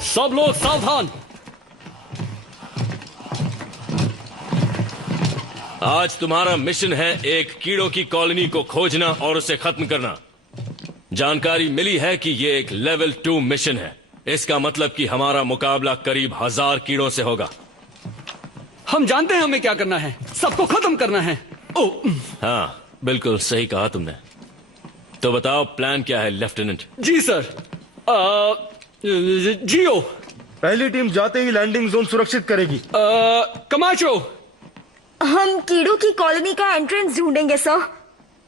सब लोग सावधान। आज तुम्हारा मिशन है एक कीड़ों की कॉलोनी को खोजना और उसे खत्म करना। जानकारी मिली है कि ये एक लेवल 2 मिशन है। इसका मतलब कि हमारा मुकाबला करीब 1000 कीड़ों से होगा। हम जानते हैं हमें क्या करना है, सबको खत्म करना है। ओ, हाँ, बिल्कुल सही कहा तुमने। तो बताओ प्लान क्या है लेफ्टिनेंट? जी सर। जियो। पहली टीम जाते ही लैंडिंग जोन सुरक्षित करेगी। कमाचो। हम कीड़ों की कॉलोनी का एंट्रेंस ढूंढेंगे सर।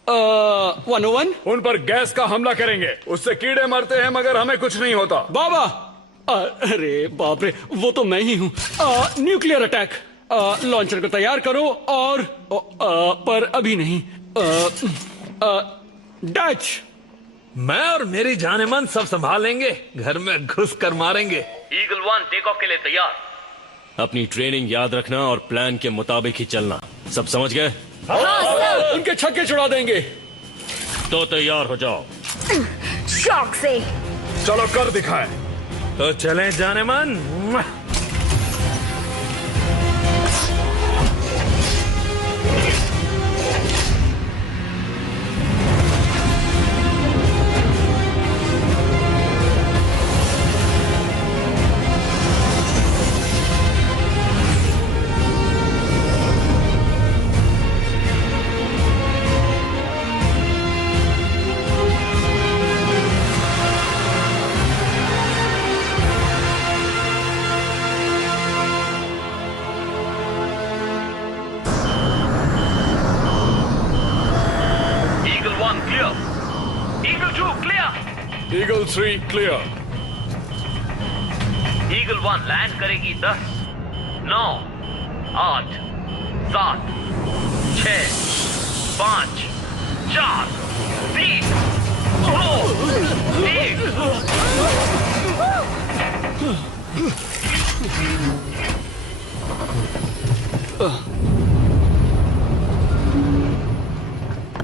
101। उन पर गैस का हमला करेंगे, उससे कीड़े मरते हैं मगर हमें कुछ नहीं होता। बाबा। अरे बाप रे, वो तो मैं ही हूँ। Nuclear attack. लॉन्चर को तैयार करो और पर अभी नहीं। डच। मैं और मेरी जानेमन सब संभाल लेंगे, घर में घुस कर मारेंगे। ईगल 1 टेक ऑफ के लिए तैयार। अपनी ट्रेनिंग याद रखना और प्लान के मुताबिक ही चलना। सब समझ गए? उनके छक्के छुड़ा देंगे। तो तैयार हो जाओ। शौक से। चलो कर दिखाएं। तो चलें Jaaneman. Eagle 3 clear. Eagle 1 land करेगी 10, 9, 8, 7, 6, 5, 4, 3, 2, 1।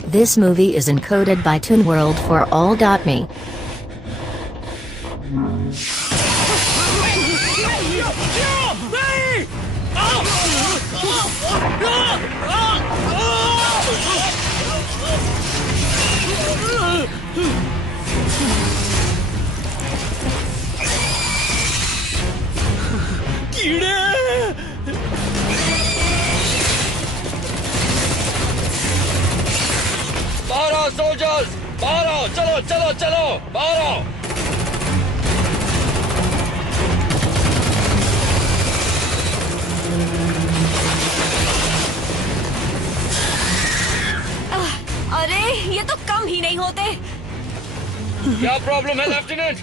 This movie is encoded by ToonWorld for all.me. कीड़े। बाहर आओ सोल्जर्स, बाहर आओ। चलो चलो चलो, बाहर आओ। अरे ये तो कम ही नहीं होते। क्या प्रॉब्लम है लेफ्टिनेंट?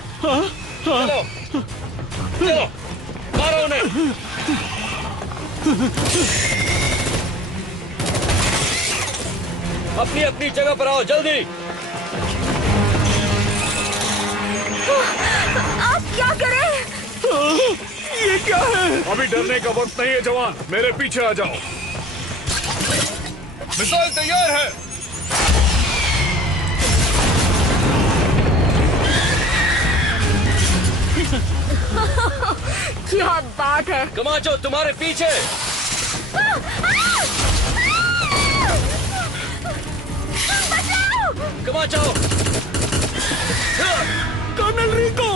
चलो चलो, मारो उन्हें। अपनी अपनी जगह पर आओ, जल्दी। आप क्या करें? ये क्या है? अभी डरने का वक्त नहीं है जवान, मेरे पीछे आ जाओ। मिसाइल तैयार है। क्या बात है। कमाचो तुम्हारे पीछे। कमाचो। कर्नल रिको।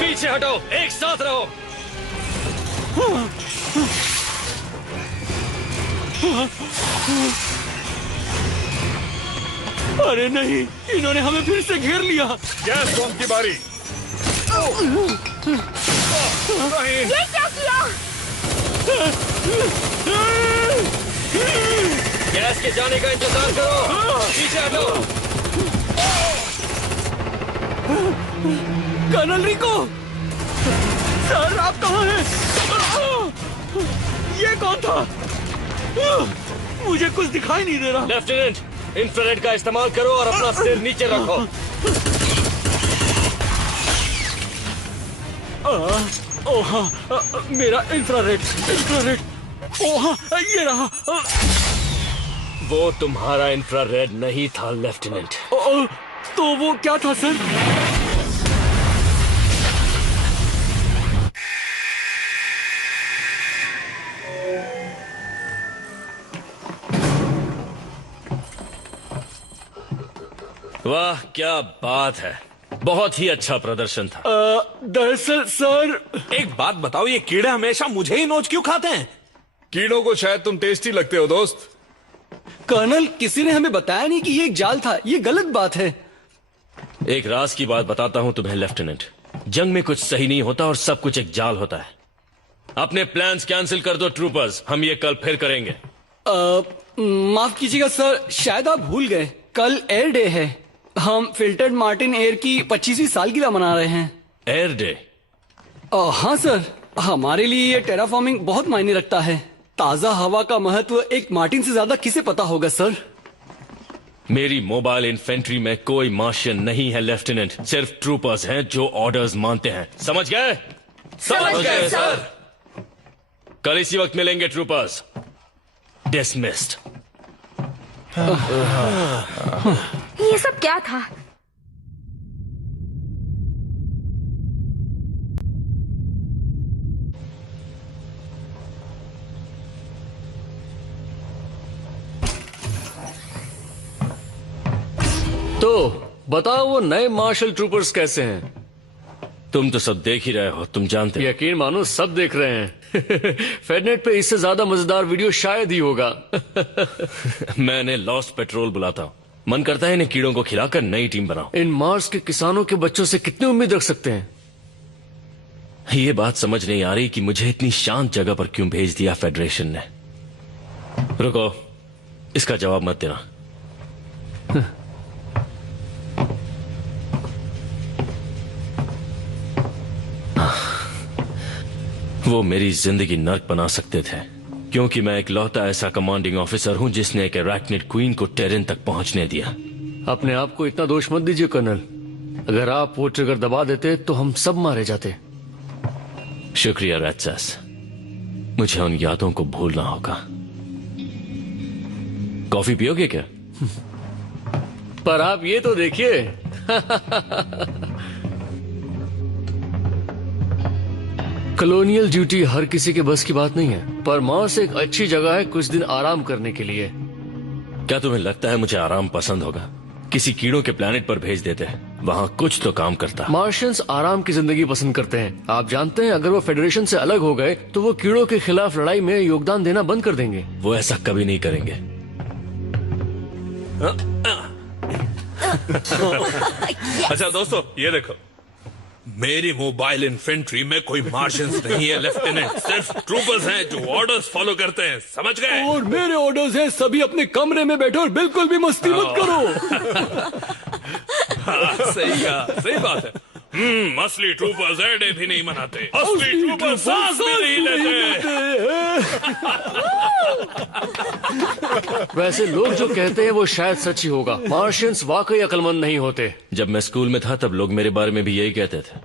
पीछे हटो, एक साथ रहो। अरे नहीं, इन्होंने हमें फिर से घेर लिया। गैस बम की बारी। नहीं। ये क्या किया? गैस के जाने का इंतजार करो। पीछे हटो। कर्नल रिको। सर आप कहाँ हैं? ये कौन था? मुझे कुछ दिखाई नहीं दे रहा। लेफ्टिनेंट, इंफ्रारेड का इस्तेमाल करो और अपना सिर नीचे रखो। ओ हाँ, मेरा इंफ्रारेड। ओ हाँ, ये रहा। वो तुम्हारा इंफ्रारेड नहीं था लेफ्टिनेंट। तो वो क्या था सर? वाह क्या बात है, बहुत ही अच्छा प्रदर्शन था। दरअसल सर, एक बात बताओ, ये कीड़े हमेशा मुझे ही नोच क्यों खाते हैं? कीड़ों को शायद तुम टेस्टी लगते हो दोस्त। कर्नल किसी ने हमें बताया नहीं कि ये एक जाल था। ये गलत बात है। एक राज की बात बताता हूं तुम्हें लेफ्टिनेंट, जंग में कुछ सही नहीं होता और सब कुछ एक जाल होता है। अपने प्लान्स कैंसिल कर दो ट्रूपर्स, हम ये कल फिर करेंगे। माफ कीजिएगा सर, शायद आप भूल गए, कल एयर डे है। हम फिल्टर्ड मार्टिन एयर की 25वीं सालगिरह मना रहे हैं। Air day? हाँ सर, हमारे लिए ये टेराफॉर्मिंग बहुत मायने रखता है। ताजा हवा का महत्व एक मार्टिन से ज्यादा किसे पता होगा सर? मेरी मोबाइल इन्फेंट्री में कोई मार्शियन नहीं है लेफ्टिनेंट, सिर्फ ट्रूपर्स हैं जो ऑर्डर्स मानते हैं। समझ गए? समझ गए सर। कल इसी वक्त मिलेंगे ट्रूपर्स। डिसमिस्ड। ये सब क्या था? तो बताओ वो नए मार्शल ट्रूपर्स कैसे हैं? तुम तो सब देख ही रहे हो, तुम जानते हो। यकीन मानो सब देख रहे हैं। फेडनेट पे इससे ज्यादा मजेदार वीडियो शायद ही होगा। मैंने लॉस्ट पेट्रोल बुलाता हूं। मन करता है इन्हें कीड़ों को खिलाकर नई टीम बनाओ। इन मार्स के किसानों के बच्चों से कितनी उम्मीद रख सकते हैं? ये बात समझ नहीं आ रही कि मुझे इतनी शांत जगह पर क्यों भेज दिया फेडरेशन ने। रुको, इसका जवाब मत देना। वो मेरी जिंदगी नर्क बना सकते थे, क्योंकि मैं इकलौता ऐसा कमांडिंग ऑफिसर हूं जिसने एक अरैक्निड क्वीन को टेरेन तक पहुंचने दिया। अपने आप को इतना दोष मत दीजिए कर्नल। अगर आप वो ट्रिगर दबा देते तो हम सब मारे जाते। शुक्रिया रैट्सस, मुझे उन यादों को भूलना होगा। कॉफी पियोगे क्या? पर आप ये तो देखिए। कॉलोनियल ड्यूटी हर किसी के बस की बात नहीं है, पर मार्स एक अच्छी जगह है कुछ दिन आराम करने के लिए। क्या तुम्हें लगता है मुझे आराम पसंद होगा? किसी कीड़ों के प्लेनेट पर भेज देते हैं, वहां कुछ तो काम करता। मार्शियंस आराम की जिंदगी पसंद करते हैं। आप जानते हैं, अगर वो फेडरेशन से अलग हो गए तो वो कीड़ों के खिलाफ लड़ाई में योगदान देना बंद कर देंगे। वो ऐसा कभी नहीं करेंगे। अच्छा दोस्तों, ये देखो, मेरी मोबाइल इन्फेंट्री में कोई मार्शियंस नहीं है लेफ्टिनेंट, सिर्फ ट्रूपर्स हैं जो ऑर्डर्स फॉलो करते हैं। समझ गए? और मेरे ऑर्डर्स हैं, सभी अपने कमरे में बैठो और बिल्कुल भी मस्ती मत करो। हाँ, सही बात है। असली ट्रूपर्स एयर डे भी नहीं मनाते, असली ट्रूपर्स सांस भी नहीं लेते। वैसे लोग जो कहते हैं वो शायद सच ही होगा। मार्शियंस वाकई अक्लमंद नहीं होते। जब मैं स्कूल में था तब लोग मेरे बारे में भी यही कहते थे।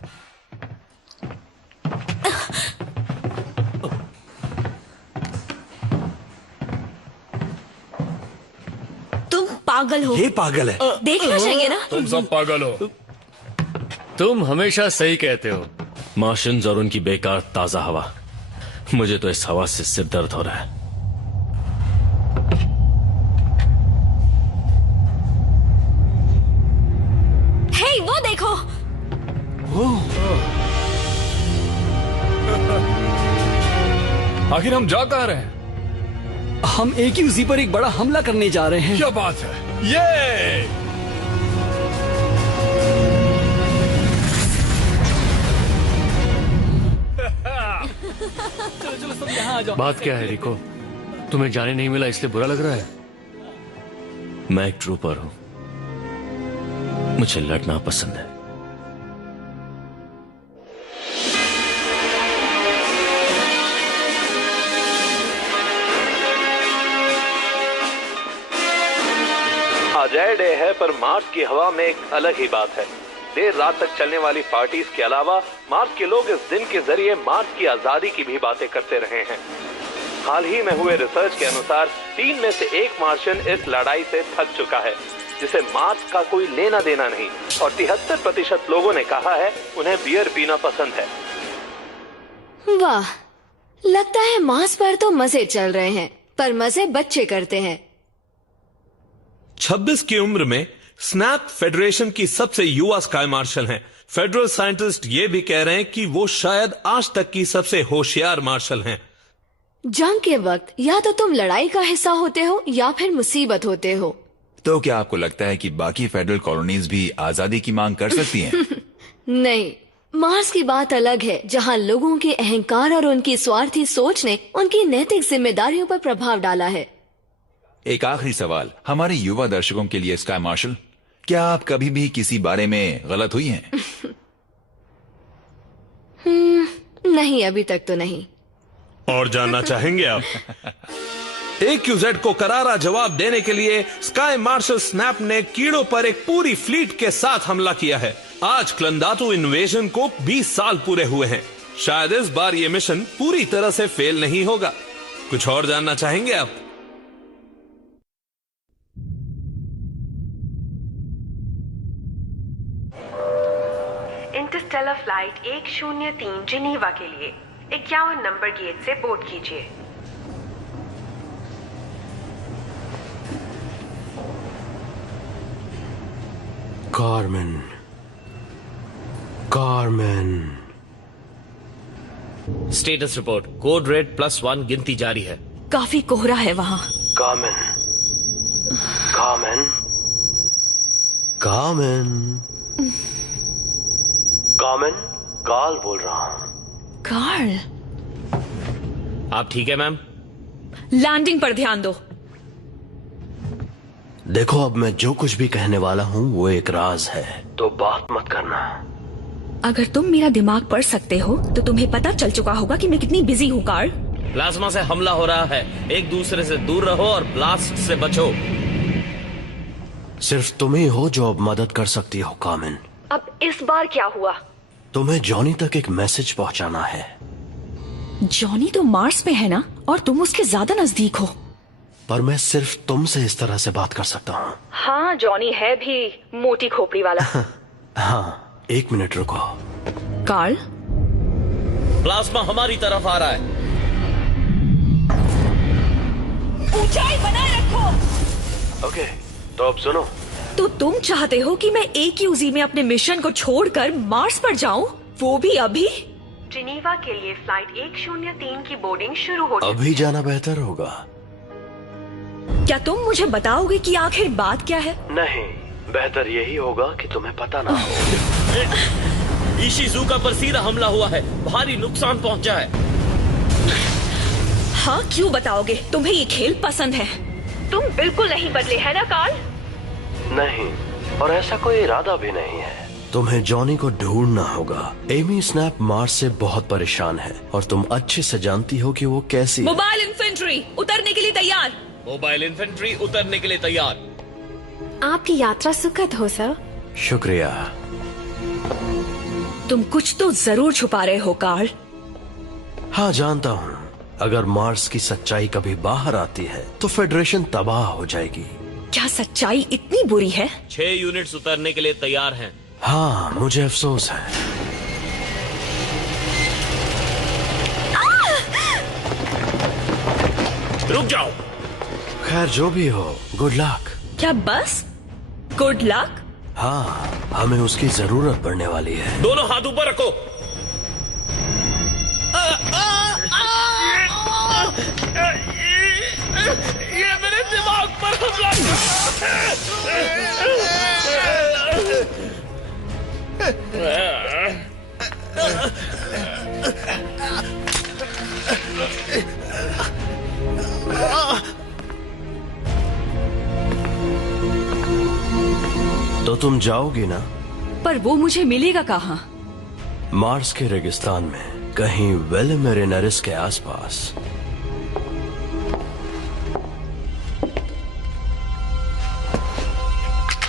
तुम पागल हो। ये पागल है। देखना चाहिए ना। तुम सब पागल हो। तुम हमेशा सही कहते हो। मार्शियंस और उनकी बेकार ताजा हवा, मुझे तो इस हवा से सिर दर्द हो रहा है। हे, वो देखो। आखिर हम जा कहाँ रहे हैं? हम AQZ पर एक बड़ा हमला करने जा रहे हैं। क्या बात है? ये चलो सब यहाँ आ जाओ। बात क्या है रिको? तुम्हें जाने नहीं मिला इसलिए बुरा लग रहा है? मैं एक ट्रूपर हूं, मुझे लड़ना पसंद है। आज एयर डे है, पर मार्स की हवा में एक अलग ही बात है। देर रात तक चलने वाली पार्टीज के अलावा मार्स के लोग इस दिन के जरिए मार्स की आजादी की भी बातें करते रहे हैं। हाल ही में हुए रिसर्च के अनुसार 3 में से 1 मार्शियन इस लड़ाई से थक चुका है, जिसे मार्स का कोई लेना देना नहीं, और 73% लोगों ने कहा है उन्हें बियर पीना पसंद है। वाह, लगता है मार्स पर तो मजे चल रहे हैं, पर मजे बच्चे करते हैं। 26 की उम्र में स्नैप फेडरेशन की सबसे युवा स्काई मार्शल हैं। फेडरल साइंटिस्ट ये भी कह रहे हैं कि वो शायद आज तक की सबसे होशियार मार्शल हैं। जंग के वक्त या तो तुम लड़ाई का हिस्सा होते हो या फिर मुसीबत होते हो। तो क्या आपको लगता है कि बाकी फेडरल कॉलोनीज भी आजादी की मांग कर सकती हैं? नहीं, मार्स की बात अलग है, जहां लोगों के अहंकार और उनकी स्वार्थी सोच ने उनकी नैतिक जिम्मेदारियों पर प्रभाव डाला है। एक आखिरी सवाल हमारे युवा दर्शकों के लिए, स्काई मार्शल, क्या आप कभी भी किसी बारे में गलत हुई हैं? नहीं, अभी तक तो नहीं। और जानना चाहेंगे आप? AQZ को करारा जवाब देने के लिए स्काई मार्शल स्नैप ने कीड़ों पर एक पूरी फ्लीट के साथ हमला किया है। आज क्लंदातु इन्वेजन को 20 साल पूरे हुए हैं। शायद इस बार यह मिशन पूरी तरह से फेल नहीं होगा। कुछ और जानना चाहेंगे आप? इंटरस्टेलर फ्लाइट 103 जिनीवा के लिए 51 नंबर गेट से बोर्ड कीजिए। Carmen. Status report, code red +1 गिनती जारी है। काफी कोहरा है वहां। कार्मेन। कार्ल बोल रहा हूं। कार्ल, आप ठीक है मैम? लैंडिंग पर ध्यान दो। देखो, अब मैं जो कुछ भी कहने वाला हूं वो एक राज है, तो बात मत करना। अगर तुम मेरा दिमाग पढ़ सकते हो तो तुम्हें पता चल चुका होगा कि मैं कितनी बिजी हूँ कार्ल। प्लाज्मा से हमला हो रहा है, एक दूसरे से दूर रहो और ब्लास्ट से बचो। सिर्फ तुम ही हो जो अब मदद कर सकती हो कार्मेन। अब इस बार क्या हुआ? तुम्हें जॉनी तक एक मैसेज पहुंचाना है। जॉनी तो मार्स पे है ना, और तुम उसके ज्यादा नजदीक हो। पर मैं सिर्फ तुमसे इस तरह से बात कर सकता हूँ। हाँ, जॉनी है भी मोटी खोपड़ी वाला। हाँ, 1 मिनट रुको। कार्ल, प्लाज्मा हमारी तरफ आ रहा है। ऊंचाई बनाए रखो। ओके, तो अब सुनो। तो तुम चाहते हो कि मैं AQZ में अपने मिशन को छोड़कर मार्स पर जाऊं, वो भी अभी? जिनीवा के लिए फ्लाइट 103 की बोर्डिंग शुरू हो। अभी जाना बेहतर होगा। क्या तुम मुझे बताओगे कि आखिर बात क्या है? नहीं, बेहतर यही होगा कि तुम्हें पता ना हो। इशिज़ुका पर सीधा हमला हुआ है, भारी नुकसान पहुंचा है। हाँ, क्यों बताओगे? तुम्हें ये खेल पसंद है। तुम बिल्कुल नहीं बदले है ना कार्ल? नहीं, और ऐसा कोई इरादा भी नहीं है। तुम्हें जॉनी को ढूंढना होगा। एमी स्नैप मार्स से बहुत परेशान है और तुम अच्छे से जानती हो कि वो कैसी। मोबाइल इन्फेंट्री उतरने के लिए तैयार। मोबाइल इन्फेंट्री उतरने के लिए तैयार। आपकी यात्रा सुखद हो सर। शुक्रिया। तुम कुछ तो जरूर छुपा रहे हो कार्ल। हाँ, जानता हूँ। अगर मार्स की सच्चाई कभी बाहर आती है तो फेडरेशन तबाह हो जाएगी। क्या सच्चाई इतनी बुरी है? 6 यूनिट्स उतरने के लिए तैयार हैं। हाँ, मुझे अफसोस है। रुक जाओ। खैर, जो भी हो, गुड लक। क्या बस गुड लक? हाँ, हमें उसकी जरूरत पड़ने वाली है। दोनों हाथ ऊपर रखो। ये मेरे दिमाग पर हमला। तो तुम जाओगी ना? पर वो मुझे मिलेगा कहाँ? मार्स के रेगिस्तान में, कहीं वेल मेरिनरिस के आसपास।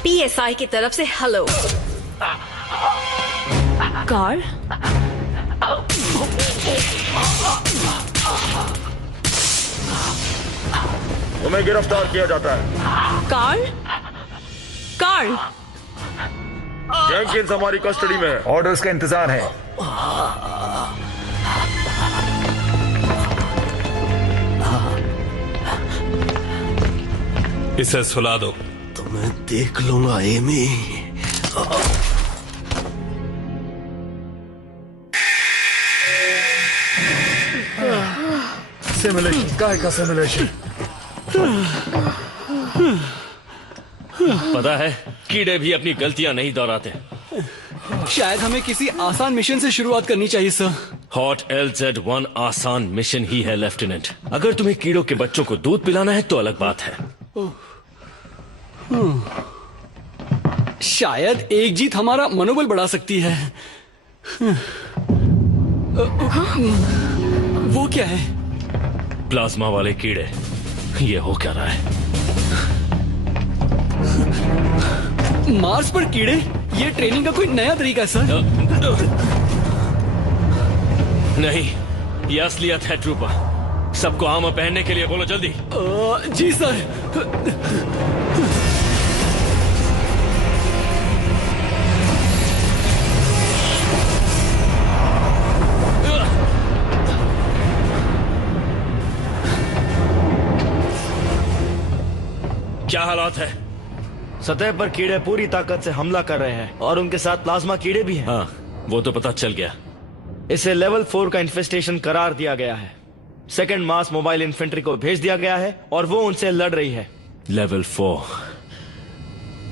PSI की तरफ से हेलो। कार्ल, तुम्हें गिरफ्तार किया जाता है। कार्ल? कार्ल? जेंकिंस हमारी कस्टडी में है। ऑर्डर्स का इंतजार है। इसे सुला दो। तो मैं देख लूंगा एमी। सिमुलेशन, काय का सिमुलेशन? पता है, कीड़े भी अपनी गलतियां नहीं दोहराते। शायद हमें किसी आसान मिशन से शुरुआत करनी चाहिए सर। हॉट LZ-1 आसान मिशन ही है लेफ्टिनेंट। अगर तुम्हें कीड़ों के बच्चों को दूध पिलाना है तो अलग बात है। शायद एक जीत हमारा मनोबल बढ़ा सकती है। वो क्या है? प्लाज्मा वाले कीड़े। ये हो क्या रहा है? मार्स पर कीड़े? ये ट्रेनिंग का कोई नया तरीका है सर? नहीं, ये असलियत है ट्रूपर। सबको आर्मर पहनने के लिए बोलो जल्दी। जी सर। क्या हालात है? सतह पर कीड़े पूरी ताकत से हमला कर रहे हैं और उनके साथ प्लाज्मा कीड़े भी हैं। हाँ, वो तो पता चल गया। इसे लेवल 4 का इन्फेस्टेशन करार दिया गया है। सेकंड मास मोबाइल इन्फेंट्री को भेज दिया गया है और वो उनसे लड़ रही है। लेवल 4,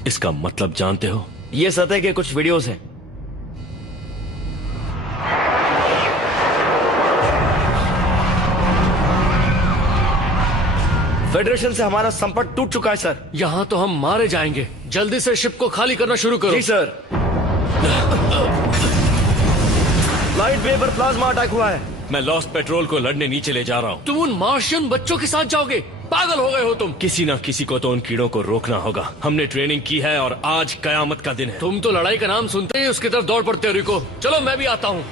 इसका मतलब जानते हो? ये सतह के कुछ वीडियोस हैं। फेडरेशन से हमारा संपर्क टूट चुका है सर। यहाँ तो हम मारे जाएंगे। जल्दी से शिप को खाली करना शुरू करो। जी सर। लाइट वे पर प्लाज्मा अटैक हुआ है। मैं लॉस्ट पेट्रोल को लड़ने नीचे ले जा रहा हूँ। तुम उन मार्शियन बच्चों के साथ जाओगे? पागल हो गए हो तुम। किसी ना किसी को तो उन कीड़ों को रोकना होगा। हमने ट्रेनिंग की है और आज कयामत का दिन है। तुम तो लड़ाई का नाम सुनते ही उसकी तरफ दौड़ पड़ते हो। रिको, चलो मैं भी आता हूँ।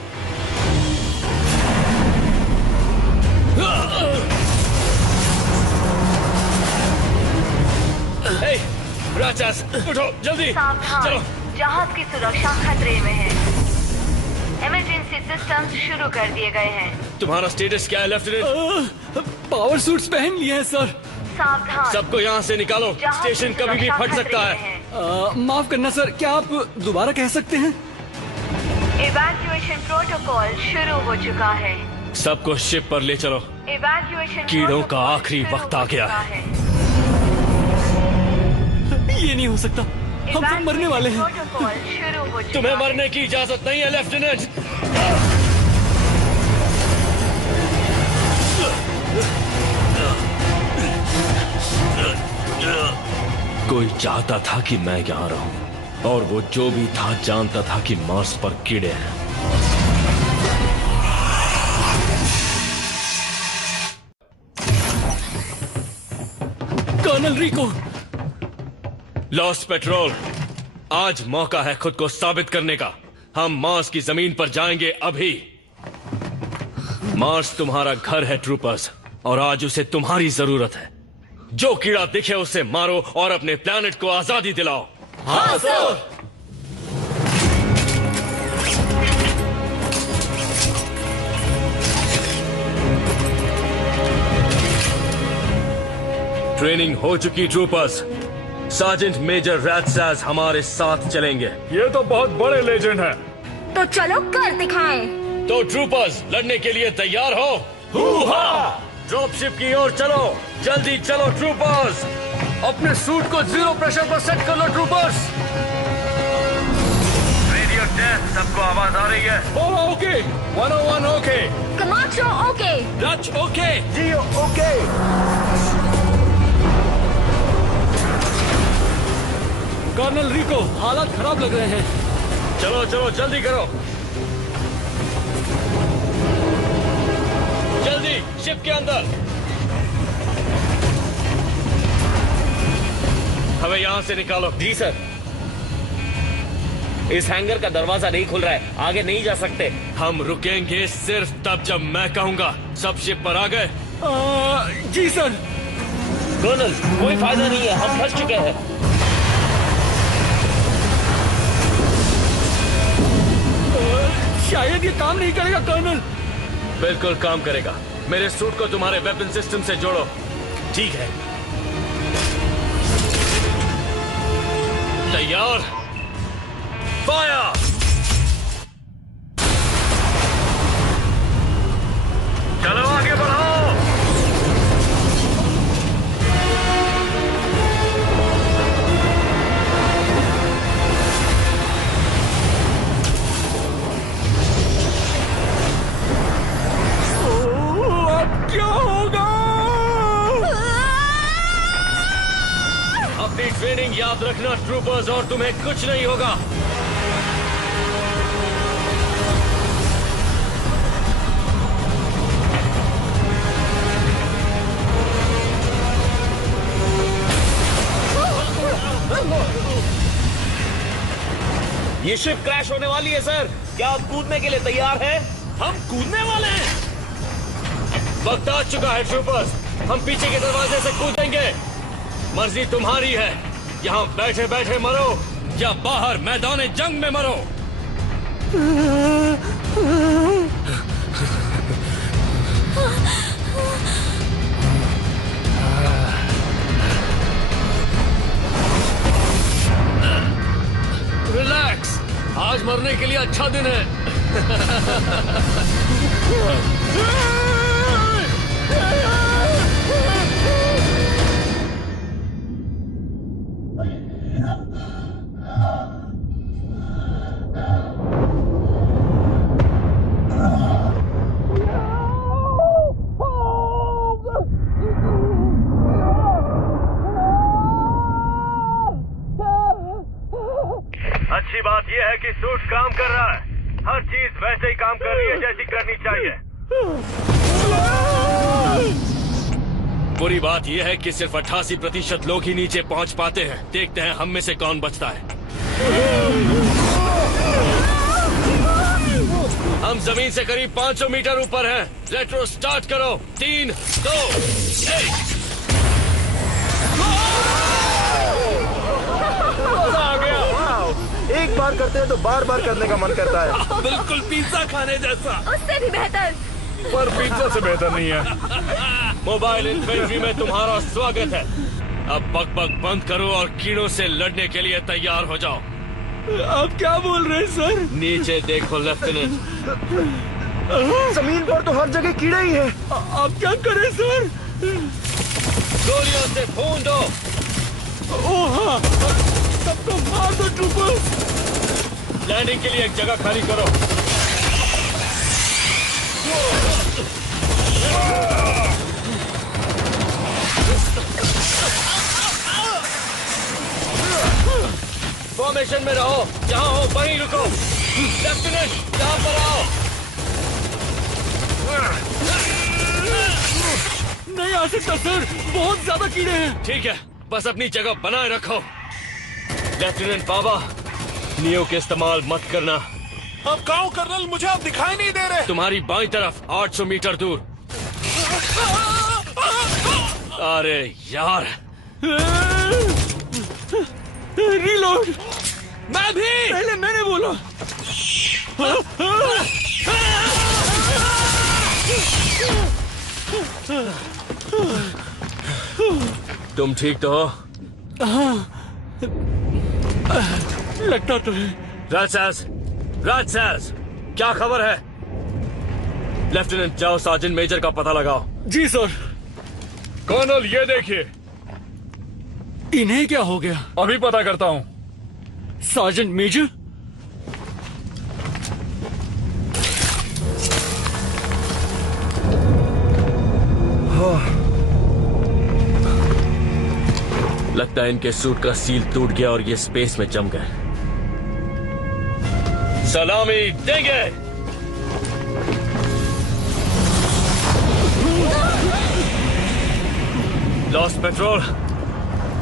राचास, उठो जल्दी। चलो। जहाज की सुरक्षा खतरे में है। इमरजेंसी सिस्टम्स शुरू कर दिए गए हैं। तुम्हारा स्टेटस क्या है लेफ्टिनेंट? पावर सूट्स पहन लिए हैं सर। सावधान। सबको यहाँ से निकालो। स्टेशन कभी भी फट सकता है। माफ करना सर, क्या आप दोबारा कह सकते हैं? इवैक्यूएशन प्रोटोकॉल शुरू हो चुका है। सबको शिप पर ले चलो। इवैक्यूएशन कीड़ों का आखिरी वक्त आ गया है। ये नहीं हो सकता। हम सब मरने वाले हैं। तुम्हें मरने की इजाजत नहीं है लेफ्टिनेंट। कोई चाहता था कि मैं यहाँ रहूं और वो जो भी था जानता था कि मार्स पर कीड़े हैं। कर्नल रिको। लॉस्ट पेट्रोल, आज मौका है खुद को साबित करने का। हम मार्स की जमीन पर जाएंगे अभी। मार्स तुम्हारा घर है ट्रूपर्स, और आज उसे तुम्हारी जरूरत है। जो कीड़ा दिखे उसे मारो और अपने प्लैनेट को आजादी दिलाओ। हाँ सर। ट्रेनिंग हो चुकी ट्रूपर्स। सार्जेंट मेजर रैटसास हमारे साथ चलेंगे। ये तो बहुत बड़े लेजेंड हैं। तो चलो कर दिखाएं। तो ट्रूपर्स, लड़ने के लिए तैयार हो? ड्रॉप शिप की ओर चलो। जल्दी चलो ट्रूपर्स। अपने सूट को 0 प्रेशर पर सेट कर लो ट्रूपर्स। रेडियो टेस्ट, सबको आवाज आ रही है? Okay. 101 okay. Commando okay. Dutch okay. जियो ओके। कर्नल रिको, हालात खराब लग रहे हैं। चलो चलो जल्दी करो। जल्दी शिप के अंदर। हमें यहां से निकालो। जी सर। इस हैंगर का दरवाजा नहीं खुल रहा है, आगे नहीं जा सकते। हम रुकेंगे सिर्फ तब जब मैं कहूंगा। सब शिप पर आ गए? जी सर। कर्नल, कोई फायदा नहीं है, हम फंस चुके हैं। शायद ये काम नहीं करेगा कर्नल। बिल्कुल काम करेगा। मेरे सूट को तुम्हारे वेपन सिस्टम से जोड़ो। ठीक है। तैयार, फायर। चलो आगे बढ़ो। अब क्या होगा? अपनी ट्रेनिंग याद रखना ट्रूपर्स, और तुम्हें कुछ नहीं होगा। ये शिप क्रैश होने वाली है सर। क्या आप कूदने के लिए तैयार हैं? हम कूदने वाले हैं। वक्त आ चुका है ट्रूपर्स, हम पीछे के दरवाजे से कूदेंगे। मर्जी तुम्हारी है, यहाँ बैठे बैठे मरो या बाहर मैदान जंग में मरो। रिलैक्स, आज मरने के लिए अच्छा दिन है। अच्छी बात यह है कि सूट काम कर रहा है। हर चीज वैसे ही काम कर रही है जैसी करनी चाहिए। बुरी बात यह है कि सिर्फ 88% लोग ही नीचे पहुंच पाते हैं। देखते हैं हम में से कौन बचता है। हम जमीन से करीब 500 मीटर ऊपर हैं। रेट्रो स्टार्ट करो। 3, 2, 1। मजा आ गया। एक बार करते हैं तो बार बार करने का मन करता है। बिल्कुल पिज्जा खाने जैसा। उससे भी बेहतर। पर पिज्जा से बेहतर नहीं है। मोबाइल इन्फेंट्री में तुम्हारा स्वागत है। अब बक बक बंद करो और कीड़ों से लड़ने के लिए तैयार हो जाओ। आप क्या बोल रहे हैं सर? नीचे देखो लेफ्टिनेंट। जमीन पर तो हर जगह कीड़े ही हैं। आप क्या करें सर? गोलियों से खून दो। ओह हाँ, सबको मार दो ट्रूपर्स। लैंडिंग के लिए एक जगह खाली करो। फॉर्मेशन में रहो, जहां हो वहीं रुको। लेफ्टिनेंट यहां पर आओ। नहीं आ सकता सर, बहुत ज्यादा कीड़े हैं। ठीक है, बस अपनी जगह बनाए रखो। लेफ्टिनेंट बाबा, नियो के इस्तेमाल मत करना। अब गाँव कर्नल, मुझे आप दिखाई नहीं दे रहे। तुम्हारी बाईं तरफ 800 मीटर दूर। अरे यार, रीलोड। मैं भी। पहले मैंने बोला। तुम ठीक तो हो? लगता तो है। राजसास, क्या खबर है? लेफ्टिनेंट जाओ सार्जेंट मेजर का पता लगाओ। जी सर। कर्नल ये देखिए। इन्हें क्या हो गया? अभी पता करता हूँ। Sergeant major? लगता है इनके सूट का सील टूट गया और ये स्पेस में जम गए। सलामी देंगे। लॉस्ट पेट्रोल,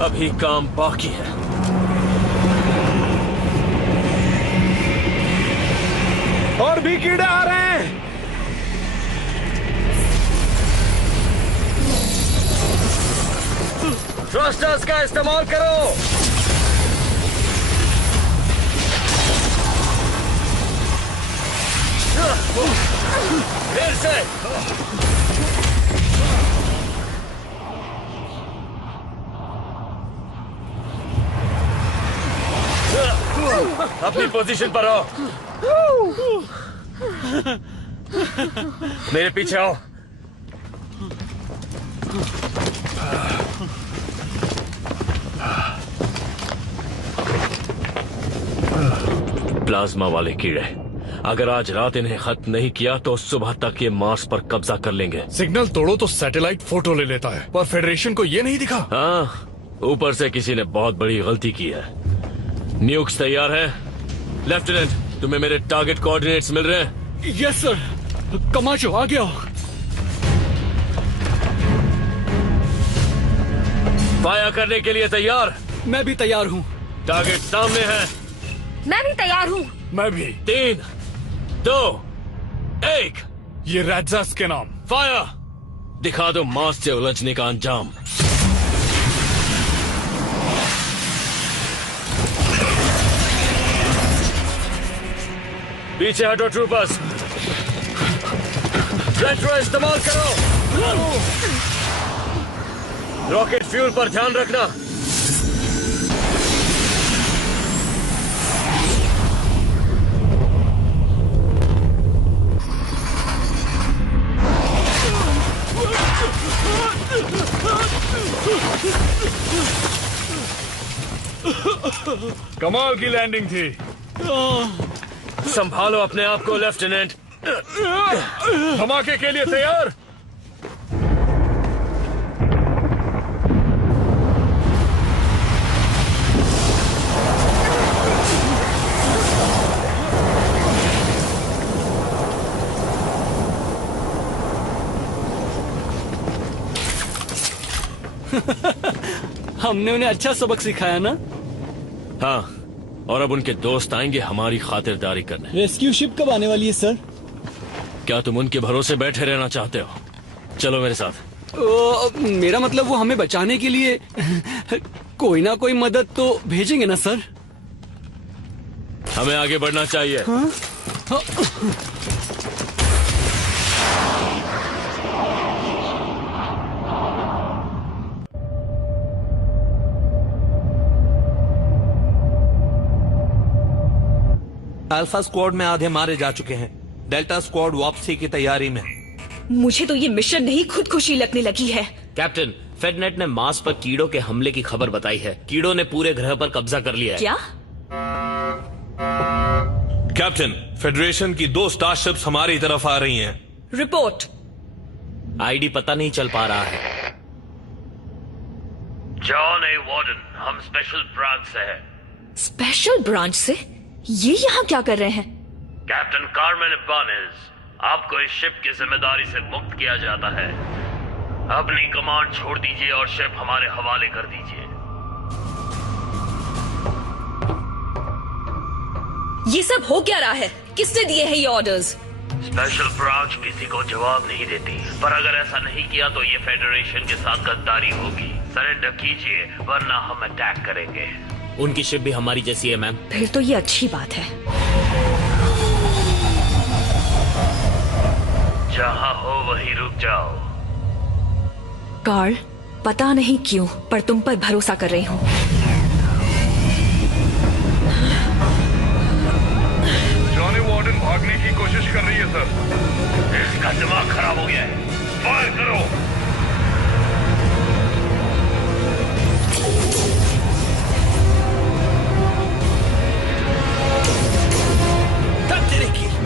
अभी काम बाकी है। और भी कीड़े आ रहे हैं। थ्रस्टर्स का इस्तेमाल करो। फिर से। अपनी पोजीशन पर आओ। मेरे पीछे आओ। प्लाज्मा वाले कीड़े, अगर आज रात इन्हें खत्म नहीं किया तो सुबह तक ये मार्स पर कब्जा कर लेंगे। सिग्नल तोड़ो तो सैटेलाइट फोटो ले लेता है, पर फेडरेशन को ये नहीं दिखा। हाँ, ऊपर से किसी ने बहुत बड़ी गलती की है। न्यूक्स तैयार है? लेफ्टिनेंट, तुम्हें मेरे टारगेट कोऑर्डिनेट्स मिल रहे हैं? Yes sir. कमाचो आगे आओ। फायर करने के लिए तैयार? मैं भी तैयार हूँ। टारगेट सामने है। मैं भी तैयार हूँ। मैं भी। 3, 2, 1। ये रैट्स के नाम। फायर। दिखा दो मार्स से उलझने का अंजाम। पीछे हटो ट्रूपर्स। रेट्रो इस्तेमाल करो। रॉकेट फ्यूल पर ध्यान रखना। कमाल की लैंडिंग थी। संभालो अपने आप को लेफ्टिनेंट। धमाके के लिए तैयार? हमने उन्हें अच्छा सबक सिखाया ना? हाँ, और अब उनके दोस्त आएंगे हमारी खातिरदारी करने। रेस्क्यू शिप कब आने वाली है सर? क्या तुम उनके भरोसे बैठे रहना चाहते हो? चलो मेरे साथ। मेरा मतलब वो हमें बचाने के लिए कोई ना कोई मदद तो भेजेंगे ना सर? हमें आगे बढ़ना चाहिए। हाँ? अल्फा स्क्वाड में आधे मारे जा चुके हैं। डेल्टा स्क्वाड वापसी की तैयारी में। मुझे तो ये मिशन नहीं खुदकुशी लगने लगी है। कैप्टन, फेडनेट ने मार्स पर कीड़ों के हमले की खबर बताई है। कीड़ों ने पूरे ग्रह पर कब्जा कर लिया है। क्या? कैप्टन, फेडरेशन की 2 स्टारशिप्स हमारी तरफ आ रही हैं। रिपोर्ट। आईडी पता नहीं चल पा रहा है। जॉन ए वार्डन, हम स्पेशल ब्रांच से हैं। स्पेशल ब्रांच से? ये यहाँ क्या कर रहे हैं? कैप्टन कार्मेन इबानेज, आपको इस शिप की जिम्मेदारी से मुक्त किया जाता है। अपनी कमांड छोड़ दीजिए और शिप हमारे हवाले कर दीजिए। ये सब हो क्या रहा है? किसने दिए हैं ये ऑर्डर्स? स्पेशल ब्रांच किसी को जवाब नहीं देती, पर अगर ऐसा नहीं किया तो ये फेडरेशन के साथ गद्दारी होगी। सरेंडर कीजिए वरना हम अटैक करेंगे। उनकी शिप भी हमारी जैसी है मैम। फिर तो ये अच्छी बात है। जहां हो वहीं रुक जाओ। कार्ल, पता नहीं क्यों पर तुम पर भरोसा कर रही हूँ। जॉनी वार्डन भागने की कोशिश कर रही है सर। इसका दिमाग खराब हो गया है। फायर करो।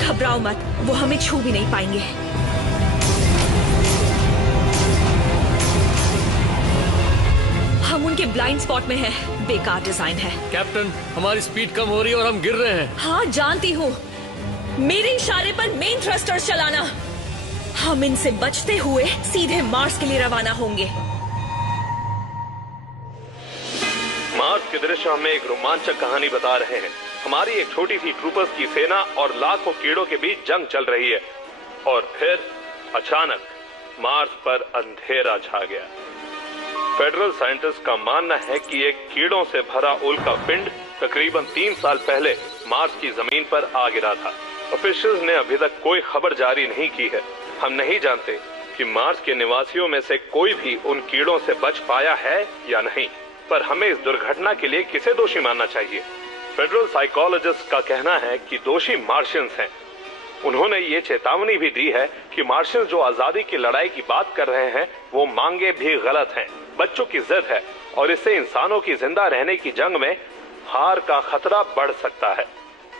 घबराओ मत, वो हमें छू भी नहीं पाएंगे। हम उनके ब्लाइंड स्पॉट में हैं। बेकार डिजाइन है। कैप्टन, हमारी स्पीड कम हो रही है और हम गिर रहे हैं। हाँ जानती हूँ। मेरे इशारे पर मेन थ्रस्टर्स चलाना। हम इनसे बचते हुए सीधे मार्स के लिए रवाना होंगे। मार्स के दृश्य हमें एक रोमांचक कहानी बता रहे हैं। हमारी एक छोटी सी ट्रूपर्स की सेना और लाखों कीड़ों के बीच जंग चल रही है और फिर अचानक मार्स पर अंधेरा छा गया। फेडरल साइंटिस्ट का मानना है कि एक कीड़ों से भरा उल्का पिंड तकरीबन 3 साल पहले मार्स की जमीन पर आ गिरा था। ऑफिशियल्स ने अभी तक कोई खबर जारी नहीं की है। हम नहीं जानते कि मार्स के निवासियों में से कोई भी उन कीड़ों से बच पाया है या नहीं, पर हमें इस दुर्घटना के लिए किसे दोषी मानना चाहिए? फेडरल साइकोलॉजिस्ट का कहना है कि दोषी मार्शियंस हैं। उन्होंने ये चेतावनी भी दी है कि मार्शियंस जो आजादी की लड़ाई की बात कर रहे हैं वो मांगे भी गलत हैं, बच्चों की जिद है और इससे इंसानों की जिंदा रहने की जंग में हार का खतरा बढ़ सकता है।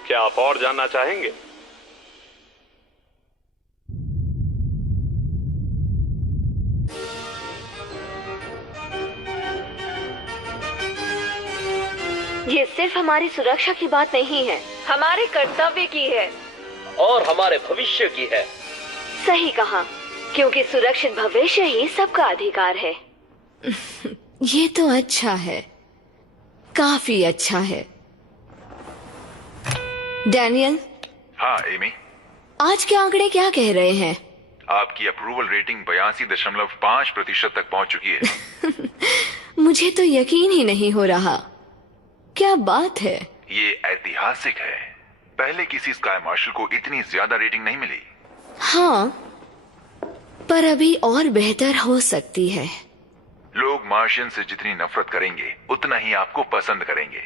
क्या आप और जानना चाहेंगे? ये सिर्फ हमारी सुरक्षा की बात नहीं है, हमारे कर्तव्य की है और हमारे भविष्य की है। सही कहा, क्योंकि सुरक्षित भविष्य ही सबका अधिकार है। ये तो अच्छा है, काफी अच्छा है। डैनियल। हाँ एमी। आज के आंकड़े क्या कह रहे हैं? आपकी अप्रूवल रेटिंग 82.5% तक पहुंच चुकी है। मुझे तो यकीन ही नहीं हो रहा। क्या बात है? ये ऐतिहासिक है। पहले किसी स्काई मार्शल को इतनी ज्यादा रेटिंग नहीं मिली। हाँ, पर अभी और बेहतर हो सकती है। लोग मार्शियन से जितनी नफरत करेंगे उतना ही आपको पसंद करेंगे।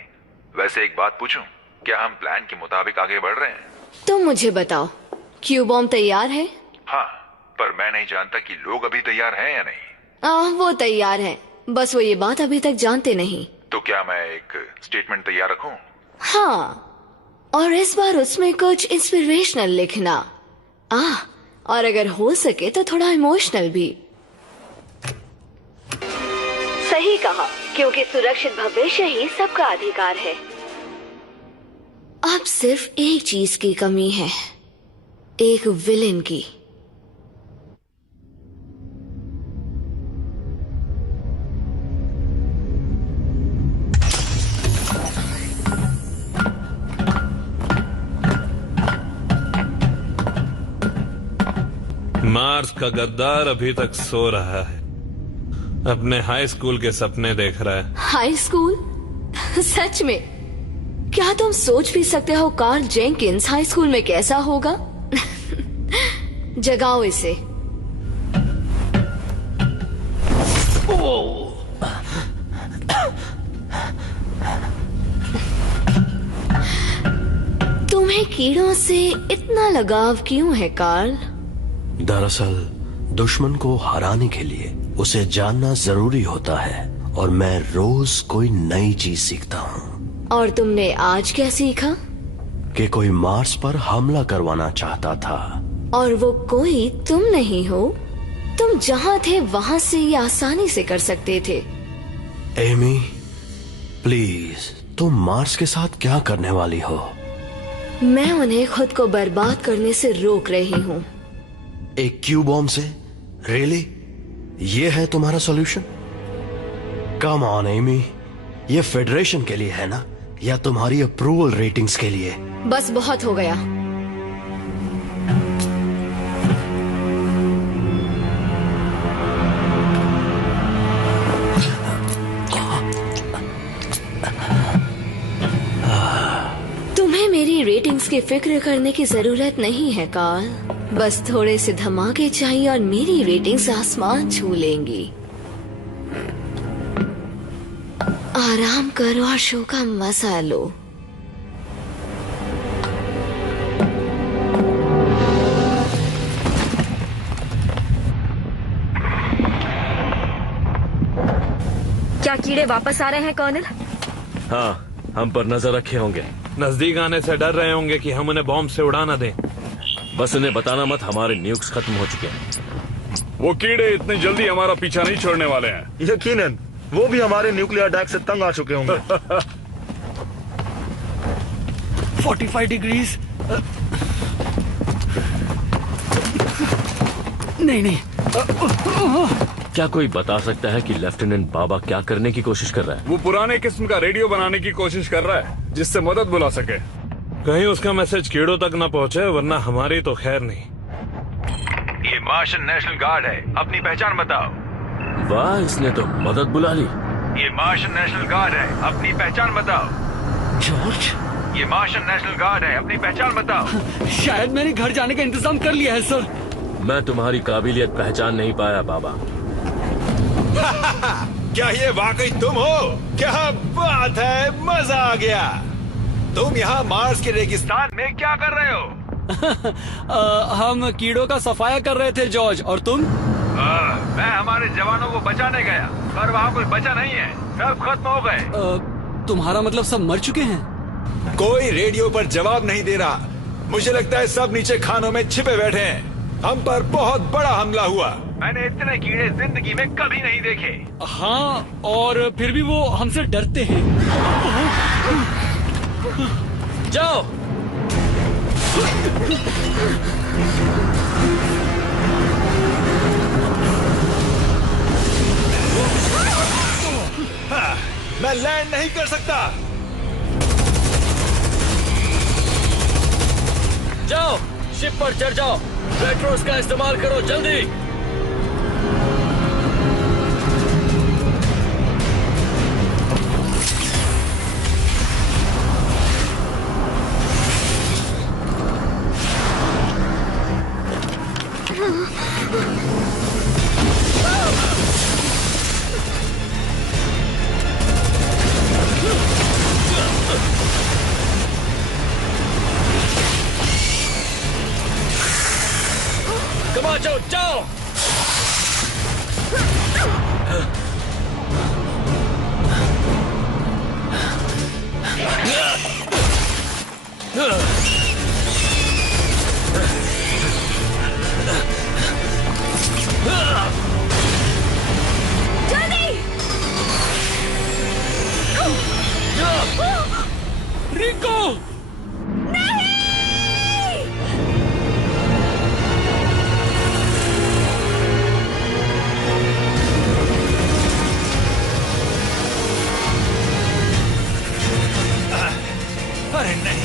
वैसे एक बात पूछूं, क्या हम प्लान के मुताबिक आगे बढ़ रहे हैं? तुम मुझे बताओ, क्यू बॉम्ब तैयार है? हाँ, पर मैं नहीं जानता कि लोग अभी तैयार हैं या नहीं। वो तैयार हैं, बस वो ये बात अभी तक जानते नहीं। तो क्या मैं एक स्टेटमेंट तैयार रखूं? हाँ, और इस बार उसमें कुछ इंस्पिरेशनल लिखना। और अगर हो सके तो थोड़ा इमोशनल भी। सही कहा, क्योंकि सुरक्षित भविष्य ही सबका अधिकार है। अब सिर्फ एक चीज की कमी है, एक विलेन की। मार्स का गद्दार अभी तक सो रहा है, अपने हाई स्कूल के सपने देख रहा है। High school? सच में? क्या तुम सोच भी सकते हो कार्ल जेंकिंस हाई स्कूल में कैसा होगा? जगाओ इसे। तुम्हें कीड़ों से इतना लगाव क्यों है कार्ल? दरअसल दुश्मन को हराने के लिए उसे जानना जरूरी होता है, और मैं रोज कोई नई चीज सीखता हूँ। और तुमने आज क्या सीखा? कि कोई मार्स पर हमला करवाना चाहता था। और वो कोई तुम नहीं हो। तुम जहाँ थे वहाँ से ये आसानी से कर सकते थे। एमी, प्लीज, तुम मार्स के साथ क्या करने वाली हो? मैं उन्हें खुद को बर्बाद करने से रोक रही हूँ। एक क्यू बॉम्ब से? रियली? ये है तुम्हारा सॉल्यूशन? कम ऑन एमी, ये फेडरेशन के लिए है ना, या तुम्हारी अप्रूवल रेटिंग्स के लिए? बस बहुत हो गया। तुम्हें मेरी रेटिंग्स की फिक्र करने की जरूरत नहीं है कार्ल। बस थोड़े से धमाके चाहिए और मेरी रेटिंग्स आसमान छू लेंगी। आराम करो और शो का मजा लो। क्या कीड़े वापस आ रहे हैं कर्नल? हाँ, हम पर नजर रखे होंगे। नजदीक आने से डर रहे होंगे कि हम उन्हें बॉम्ब से उड़ा ना दें। बस उन्हें बताना मत, हमारे न्यूक्स खत्म हो चुके हैं। वो कीड़े इतनी जल्दी हमारा पीछा नहीं छोड़ने वाले हैं। यकीनन वो भी हमारे न्यूक्लियर अटैक से तंग आ चुके होंगे। 45 डिग्रीज। नहीं। क्या कोई बता सकता है कि लेफ्टिनेंट बाबा क्या करने की कोशिश कर रहा है? वो पुराने किस्म का रेडियो बनाने की कोशिश कर रहा है जिससे मदद बुला सके। कहीं उसका मैसेज कीड़ों तक न पहुंचे, वरना हमारी तो खैर नहीं। ये मार्शन नेशनल गार्ड है, अपनी पहचान बताओ। वाह, इसने तो मदद बुला ली। ये मार्शन नेशनल गार्ड है, अपनी पहचान बताओ। जॉर्ज, ये मार्शन नेशनल गार्ड है, अपनी पहचान बताओ। शायद मैंने घर जाने का इंतजाम कर लिया है सर। मैं तुम्हारी काबिलियत पहचान नहीं पाया बाबा। क्या ये वाकई तुम हो? क्या बात है, मजा आ गया। तुम यहाँ मार्स के रेगिस्तान में क्या कर रहे हो? हम कीड़ों का सफाया कर रहे थे जॉर्ज, और तुम? मैं हमारे जवानों को बचाने गया, पर वहाँ कोई बचा नहीं है, सब खत्म हो गए। तुम्हारा मतलब सब मर चुके हैं? कोई रेडियो पर जवाब नहीं दे रहा। मुझे लगता है सब नीचे खानों में छिपे बैठे हैं। हम पर बहुत बड़ा हमला हुआ। मैंने इतने कीड़े जिंदगी में कभी नहीं देखे। हाँ, और फिर भी वो हमसे डरते हैं। जाओ। हाँ, मैं लैंड नहीं कर सकता। जाओ, शिप पर चढ़ जाओ। पेट्रोस का इस्तेमाल करो, जल्दी। जाओ जाओ। रिको, अरे नहीं।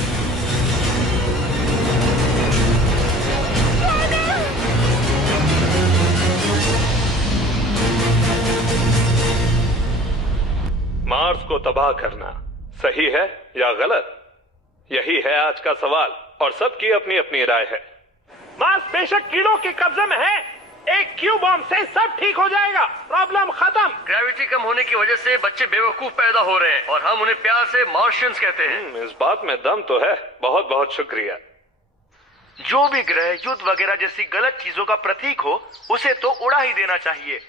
मार्स को तबाह करना सही है या गलत, यही है आज का सवाल, और सबकी अपनी अपनी राय है। मार्स बेशक कीड़ों के कब्जे में है, एक क्यू बॉम्ब से सब ठीक हो जाएगा, प्रॉब्लम खत्म। ग्रेविटी कम होने की वजह से बच्चे बेवकूफ पैदा हो रहे हैं और हम उन्हें प्यार से मार्शियंस कहते हैं। इस बात में दम तो है। बहुत बहुत शुक्रिया। जो भी ग्रह युद्ध वगैरह जैसी गलत चीजों का प्रतीक हो, उसे तो उड़ा ही देना चाहिए।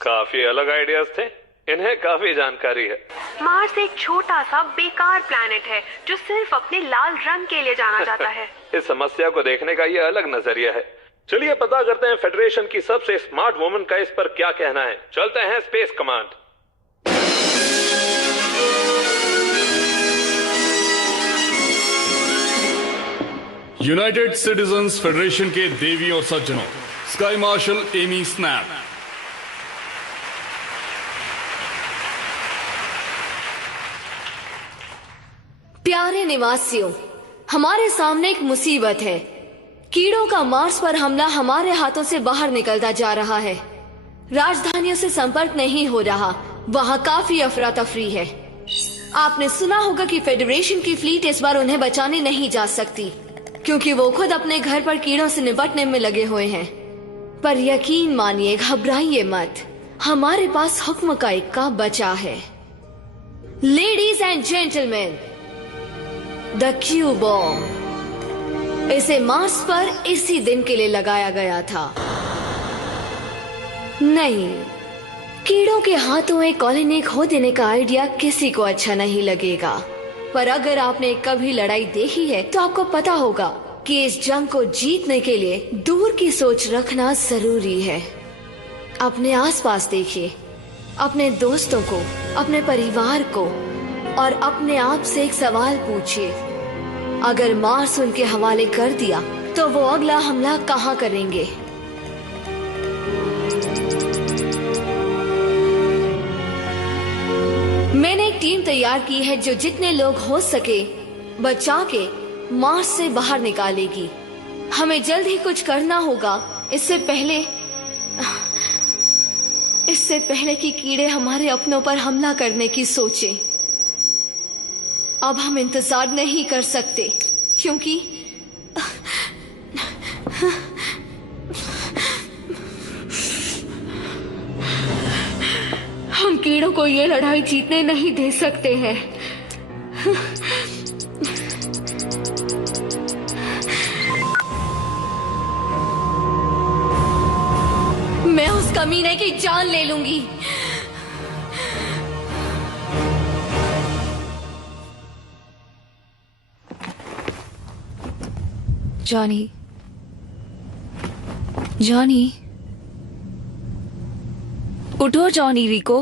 काफी अलग आइडियाज थे, इन्हें काफी जानकारी है। मार्स एक छोटा सा बेकार प्लैनेट है जो सिर्फ अपने लाल रंग के लिए जाना जाता है। इस समस्या को देखने का ये अलग नजरिया है। चलिए पता करते हैं फेडरेशन की सबसे स्मार्ट वुमन का इस पर क्या कहना है। चलते हैं space command. United citizens federation के देवी और सज्जनों, स्काई मार्शल एमी स्नैप। प्यारे निवासियों, हमारे सामने एक मुसीबत है। कीड़ों का मार्स पर हमला हमारे हाथों से बाहर निकलता जा रहा है। राजधानियों से संपर्क नहीं हो रहा, वहाँ काफी अफरा तफरी है। आपने सुना होगा कि फेडरेशन की फ्लीट इस बार उन्हें बचाने नहीं जा सकती, क्योंकि वो खुद अपने घर पर कीड़ों से निपटने में लगे हुए हैं। पर यकीन मानिए, घबराइए मत, हमारे पास हुक्म का इक्का बचा है। Ladies and gentleman, the Q bomb. इसे मार्स पर इसी दिन के लिए लगाया गया था। नहीं, कीड़ों के हाथों एक कॉलोनी खो देने का आइडिया किसी को अच्छा नहीं लगेगा, पर अगर आपने कभी लड़ाई देखी है तो आपको पता होगा कि इस जंग को जीतने के लिए दूर की सोच रखना जरूरी है। अपने आसपास देखिए, अपने दोस्तों को, अपने परिवार को, और अपने आप से एक सवाल पूछिए, अगर मार्स उनके हवाले कर दिया तो वो अगला हमला कहाँ करेंगे? मैंने एक टीम तैयार की है जो जितने लोग हो सके बचा के मार्स से बाहर निकालेगी। हमें जल्द ही कुछ करना होगा, इससे पहले इससे पहले कि कीड़े हमारे अपनों पर हमला करने की सोचें, अब हम इंतजार नहीं कर सकते, क्योंकि हम कीड़ों को ये लड़ाई जीतने नहीं दे सकते हैं। मैं उस कमीने की जान ले लूंगी। जॉनी, जॉनी, उठो जॉनी। रिको,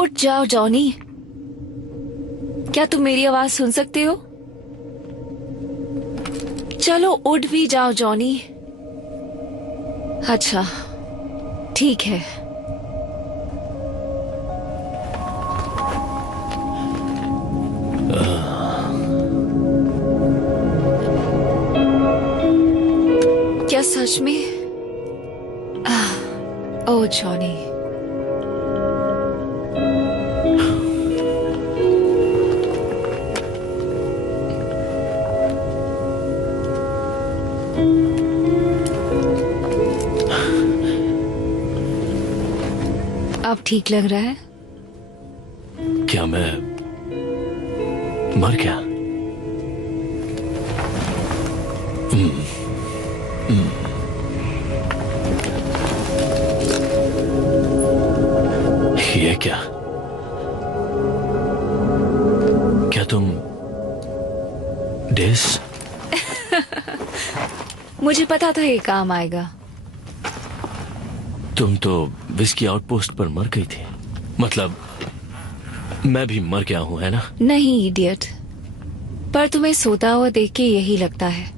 उठ जाओ जॉनी। क्या तुम मेरी आवाज सुन सकते हो? चलो उठ भी जाओ जॉनी। अच्छा, ठीक है। क्या सच में? ओह जॉनी, अब ठीक लग रहा है? क्या मैं मर गया? ये क्या? क्या तुम डिस? मुझे पता था ये काम आएगा। तुम तो विस्की आउटपोस्ट पर मर गई थी। मतलब मैं भी मर गया हूं, है ना? नहीं इडियट, पर तुम्हें सोता हुआ देख के यही लगता है।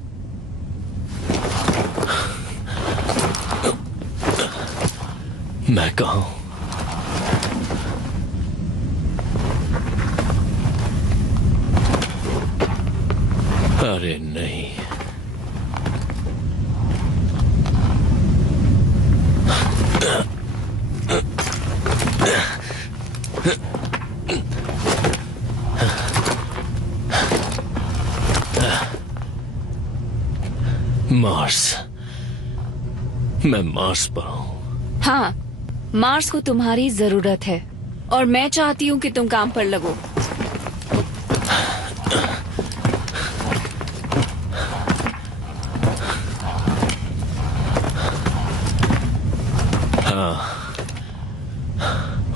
मैं कहाँ हूं? अरे नहीं, मार्स। मैं मार्स पर हूं। हाँ, मार्स को तुम्हारी जरूरत है और मैं चाहती हूँ कि तुम काम पर लगो। हाँ,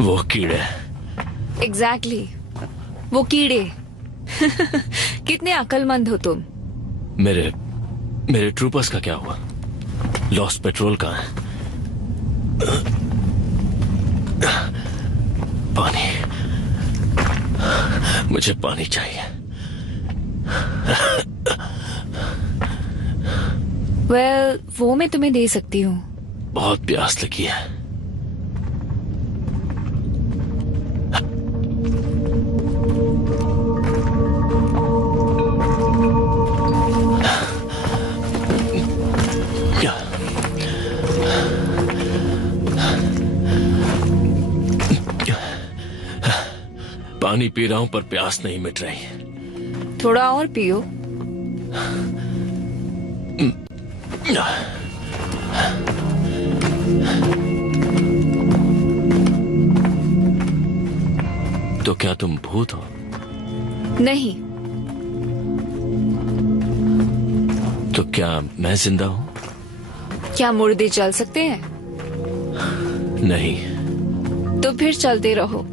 वो कीड़े। एग्जैक्टली, वो कीड़े। कितने अक्लमंद हो तुम। मेरे ट्रूपर्स का क्या हुआ? लॉस्ट पेट्रोल कहाँ है? पानी, मुझे पानी चाहिए। वेल, वो मैं तुम्हें दे सकती हूँ। बहुत प्यास लगी है। पानी पी रहा हूं पर प्यास नहीं मिट रही। थोड़ा और पियो। तो क्या तुम भूत हो? नहीं। तो क्या मैं जिंदा हूं? क्या मुर्दे चल सकते हैं? नहीं। तो फिर चलते रहो।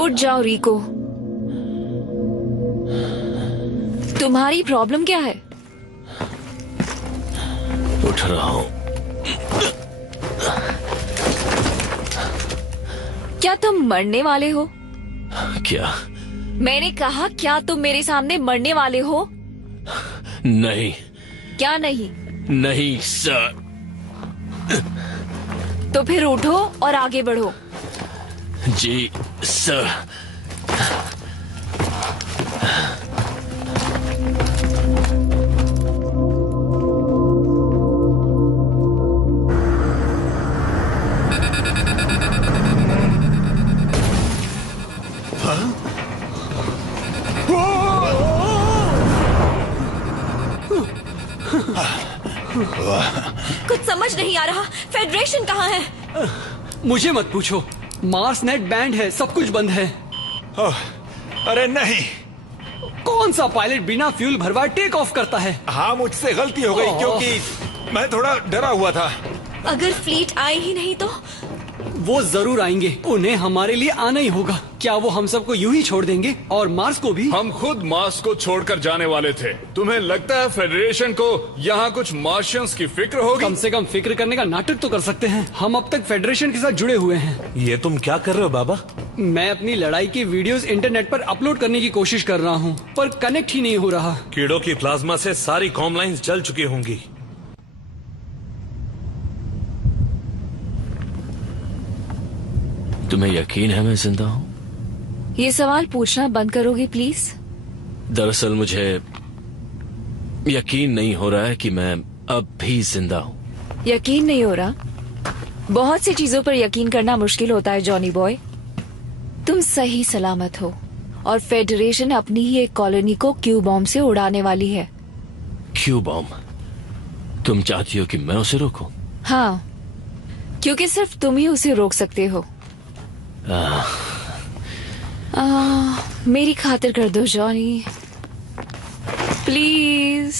उठ जाओ रिको। तुम्हारी प्रॉब्लम क्या है? उठ रहा हूं। क्या तुम मरने वाले हो? क्या? मैंने कहा क्या तुम मेरे सामने मरने वाले हो? नहीं। क्या नहीं? नहीं सर। तो फिर उठो और आगे बढ़ो। जी सर। कुछ समझ नहीं आ रहा। फेडरेशन कहाँ है? मुझे मत पूछो। मार्स नेट बैंड है, सब कुछ बंद है। अरे नहीं। कौन सा पायलट बिना फ्यूल भरवाए टेक ऑफ करता है? हाँ, मुझसे गलती हो गई क्योंकि मैं थोड़ा डरा हुआ था। अगर फ्लीट आए ही नहीं तो? वो जरूर आएंगे, उन्हें हमारे लिए आना ही होगा। क्या वो हम सबको यूं ही छोड़ देंगे? और मार्स को भी? हम खुद मार्स को छोड़कर जाने वाले थे। तुम्हें लगता है फेडरेशन को यहाँ कुछ मार्शियंस की फिक्र होगी? कम से कम फिक्र करने का नाटक तो कर सकते हैं। हम अब तक फेडरेशन के साथ जुड़े हुए हैं। ये तुम क्या कर रहे हो बाबा? मैं अपनी लड़ाई की वीडियोस इंटरनेट पर अपलोड करने की कोशिश कर रहा हूँ, पर कनेक्ट ही नहीं हो रहा। कीड़ों की प्लाज्मा से सारी कॉम लाइन्स जल चुकी होंगी। तुम्हें यकीन है मैं जिंदा हूँ? ये सवाल पूछना बंद करोगे प्लीज? दरअसल मुझे यकीन नहीं हो रहा है कि मैं अब भी जिंदा हूँ। यकीन नहीं हो रहा? बहुत सी चीजों पर यकीन करना मुश्किल होता है जॉनी बॉय। तुम सही सलामत हो और फेडरेशन अपनी ही एक कॉलोनी को क्यू बॉम्ब से उड़ाने वाली है। Q bomb? तुम चाहती हो कि मैं उसे रोकूं? हाँ, क्योंकि सिर्फ तुम ही उसे रोक सकते हो। मेरी खातिर कर दो जॉनी, प्लीज।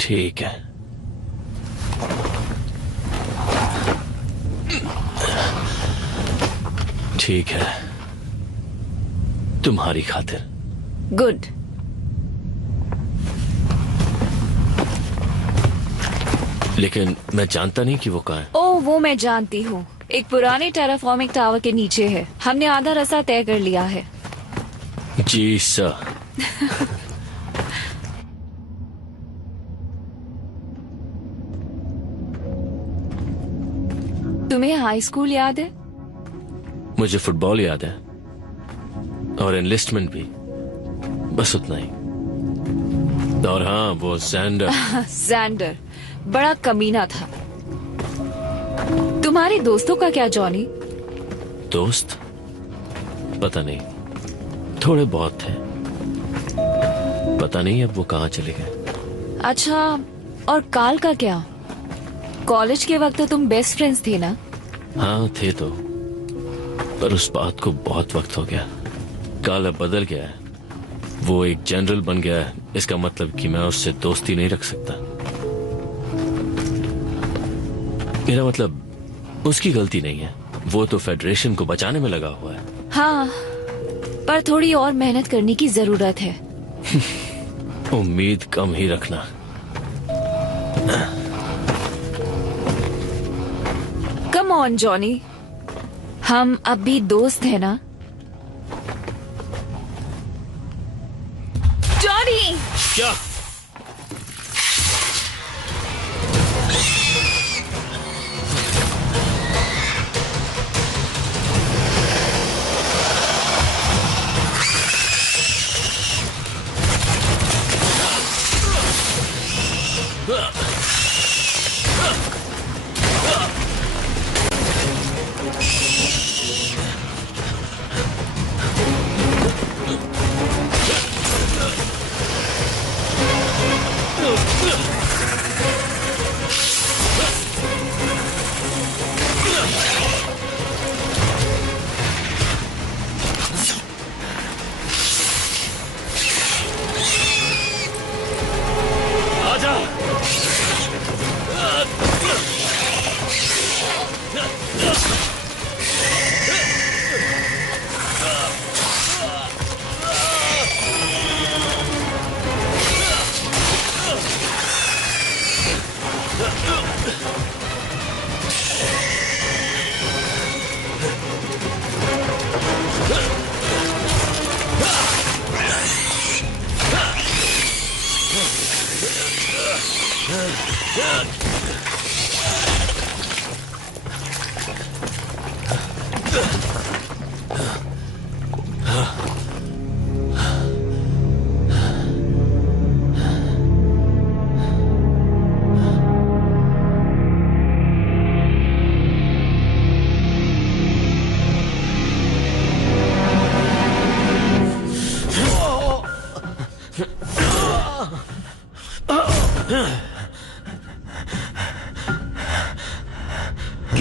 ठीक है। ठीक है, तुम्हारी खातिर। गुड। लेकिन मैं जानता नहीं कि वो कहाँ है। ओह, वो मैं जानती हूँ। एक पुराने टेराफॉर्मिक टावर के नीचे है। हमने आधा रास्ता तय कर लिया है। जी सर। तुम्हें हाई स्कूल याद है? मुझे फुटबॉल याद है और एनलिस्टमेंट भी, बस उतना ही। और हाँ, वो जैंडर। जैंडर बड़ा कमीना था। तुम्हारे दोस्तों का क्या जॉनी? दोस्त? पता नहीं, थोड़े बहुत थे। पता नहीं अब वो कहाँ चले गए। अच्छा, और काल का क्या? कॉलेज के वक्त तो तुम बेस्ट फ्रेंड्स थे ना? हाँ थे तो, पर उस बात को बहुत वक्त हो गया। काल अब बदल गया है। वो एक जनरल बन गया है। इसका मतलब कि मैं उससे दोस्ती नहीं रख सकता। मेरा मतलब उसकी गलती नहीं है, वो तो फेडरेशन को बचाने में लगा हुआ है। हाँ, पर थोड़ी और मेहनत करने की जरूरत है। उम्मीद कम ही रखना। कम ऑन जॉनी, हम अब भी दोस्त हैं ना? जॉनी! क्या?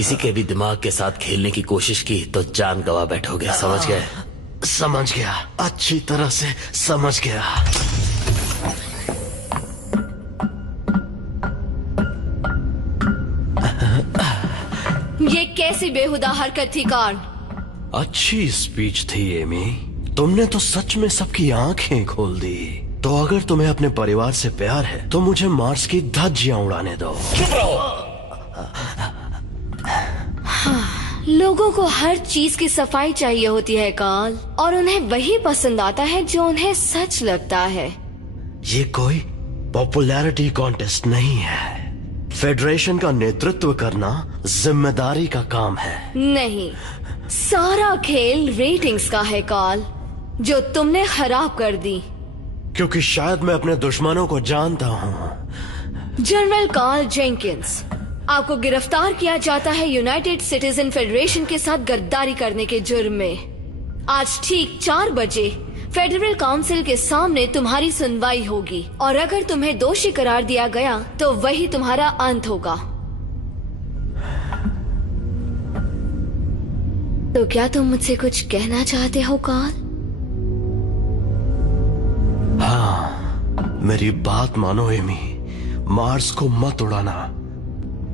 किसी के भी दिमाग के साथ खेलने की कोशिश की तो जान गवा बैठोगे, समझ गए? समझ गया, अच्छी तरह से समझ गया। ये कैसी बेहुदा हरकत थी कार्ल? अच्छी स्पीच थी एमी, तुमने तो सच में सबकी आंखें खोल दी। तो अगर तुम्हें अपने परिवार से प्यार है तो मुझे मार्स की धज्जियां उड़ाने दो। चुप रहो। लोगों को हर चीज की सफाई चाहिए होती है कार्ल, और उन्हें वही पसंद आता है जो उन्हें सच लगता है। ये कोई पॉपुलैरिटी कॉन्टेस्ट नहीं है। फेडरेशन का नेतृत्व करना जिम्मेदारी का काम है। नहीं, सारा खेल रेटिंग्स का है कार्ल, जो तुमने खराब कर दी। क्योंकि शायद मैं अपने दुश्मनों को जानता हूँ। जनरल कार्ल जेंकिंस, आपको गिरफ्तार किया जाता है यूनाइटेड सिटीजन फेडरेशन के साथ गद्दारी करने के जुर्म में। आज ठीक 4 बजे फेडरल काउंसिल के सामने तुम्हारी सुनवाई होगी, और अगर तुम्हें दोषी करार दिया गया तो वही तुम्हारा अंत होगा। तो क्या तुम मुझसे कुछ कहना चाहते हो कार्ल? हाँ, मेरी बात मानो एमी, मार्स को मत उड़ाना।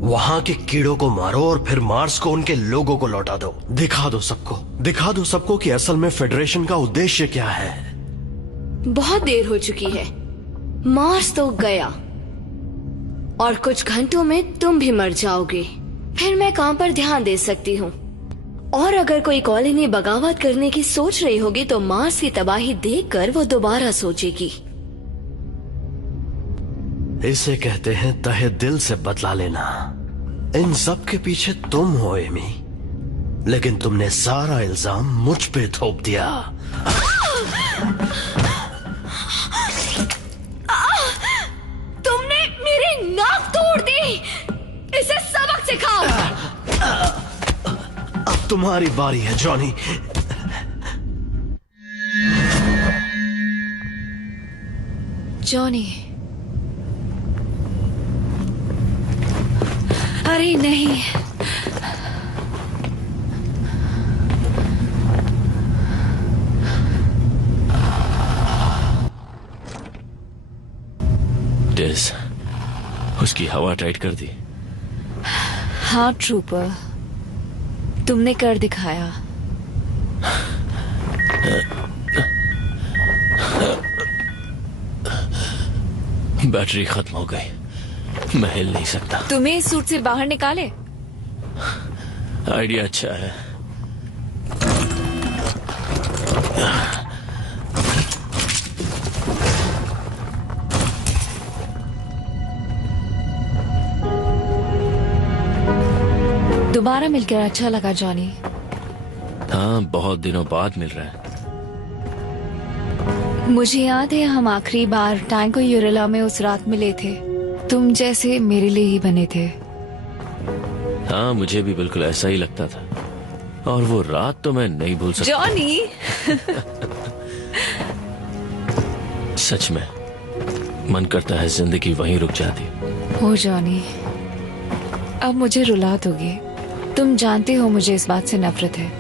वहां के कीड़ों को मारो और फिर मार्स को उनके लोगों को लौटा दो। दिखा दो सबको कि असल में फेडरेशन का उद्देश्य क्या है। बहुत देर हो चुकी है, मार्स तो गया, और कुछ घंटों में तुम भी मर जाओगे। फिर मैं काम पर ध्यान दे सकती हूँ। और अगर कोई कॉलोनी बगावत करने की सोच रही होगी तो मार्स की तबाही देखकर वो दोबारा सोचेगी। इसे कहते हैं तहे दिल से बदला लेना। इन सब के पीछे तुम हो एमी, लेकिन तुमने सारा इल्जाम मुझ पे थोप दिया। तुमने मेरी नाक तोड़ दी। इसे सबक सिखाओ। अब तुम्हारी बारी है जॉनी। जॉनी, अरे नहीं, डेस, उसकी हवा टाइट कर दी। हाँ ट्रूपर, तुमने कर दिखाया। बैटरी खत्म हो गई, मैं हिल नहीं सकता। तुम्हें इस सूट से बाहर निकाले? आइडिया अच्छा है। दोबारा मिलकर अच्छा लगा जॉनी। हाँ, बहुत दिनों बाद मिल रहा है। मुझे याद है हम आखिरी बार टैंको यूरेला में उस रात मिले थे। तुम जैसे मेरे लिए ही बने थे। हाँ, मुझे भी बिल्कुल ऐसा ही लगता था, और वो रात तो मैं नहीं भूल सकता। जॉनी सच में मन करता है जिंदगी वहीं रुक जाती। हो जॉनी, अब मुझे रुला दोगे। तुम जानते हो मुझे इस बात से नफरत है।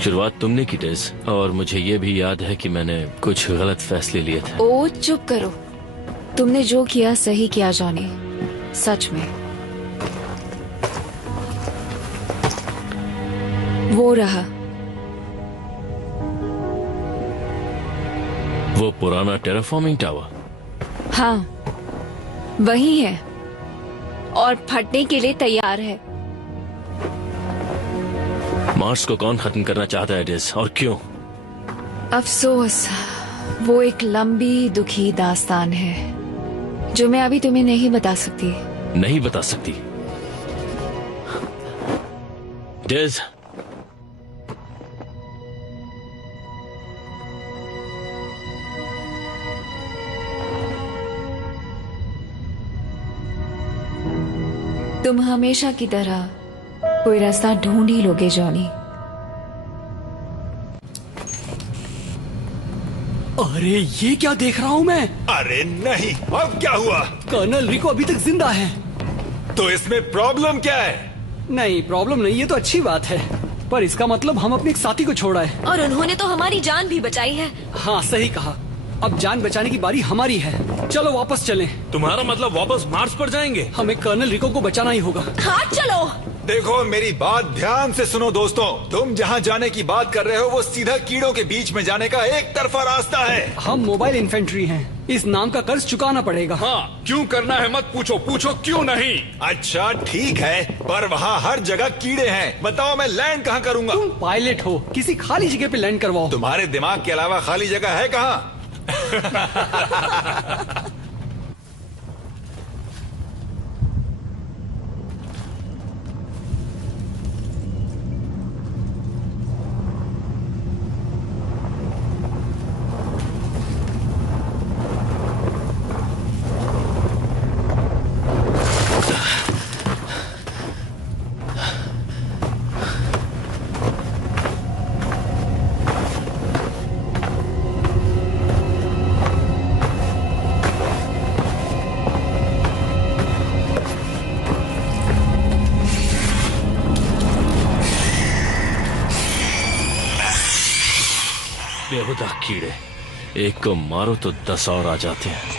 शुरुआत तुमने की डेज, और मुझे ये भी याद है कि मैंने कुछ गलत फैसले लिए थे। ओ चुप करो, तुमने जो किया सही किया जॉनी, सच में। वो रहा, वो पुराना टेराफॉर्मिंग टावर। हाँ वही है, और फटने के लिए तैयार है। मार्स को कौन खत्म करना चाहता है डेज, और क्यों? अफसोस, वो एक लंबी दुखी दास्तान है जो मैं अभी तुम्हें नहीं बता सकती। नहीं बता सकती? डेज, तुम हमेशा की तरह कोई रास्ता ढूंढ ही लोगे जॉनी। अरे ये क्या देख रहा हूँ मैं? अरे नहीं, अब क्या हुआ? कर्नल रिको अभी तक जिंदा है। तो इसमें प्रॉब्लम क्या है? नहीं, प्रॉब्लम नहीं, ये तो अच्छी बात है, पर इसका मतलब हम अपने एक साथी को छोड़ा है। और उन्होंने तो हमारी जान भी बचाई है। हाँ, सही कहा। अब जान बचाने की बारी हमारी है। चलो वापस चलें। तुम्हारा मतलब वापस मार्स पर जाएंगे? हमें कर्नल रिको को बचाना ही होगा। हाँ चलो। देखो मेरी बात ध्यान से सुनो दोस्तों, तुम जहाँ जाने की बात कर रहे हो वो सीधा कीड़ों के बीच में जाने का एक तरफा रास्ता है। हम मोबाइल इन्फेंट्री हैं, इस नाम का कर्ज चुकाना पड़ेगा। हाँ, क्यों करना है मत पूछो, पूछो क्यों नहीं। अच्छा ठीक है, पर वहाँ हर जगह कीड़े हैं। बताओ मैं लैंड कहाँ करूँगा? तुम पायलट हो, किसी खाली जगह पे लैंड करवाओ। तुम्हारे दिमाग के अलावा खाली जगह है कहाँ? बेहुदा कीड़े, एक को मारो तो 10 और आ जाते हैं।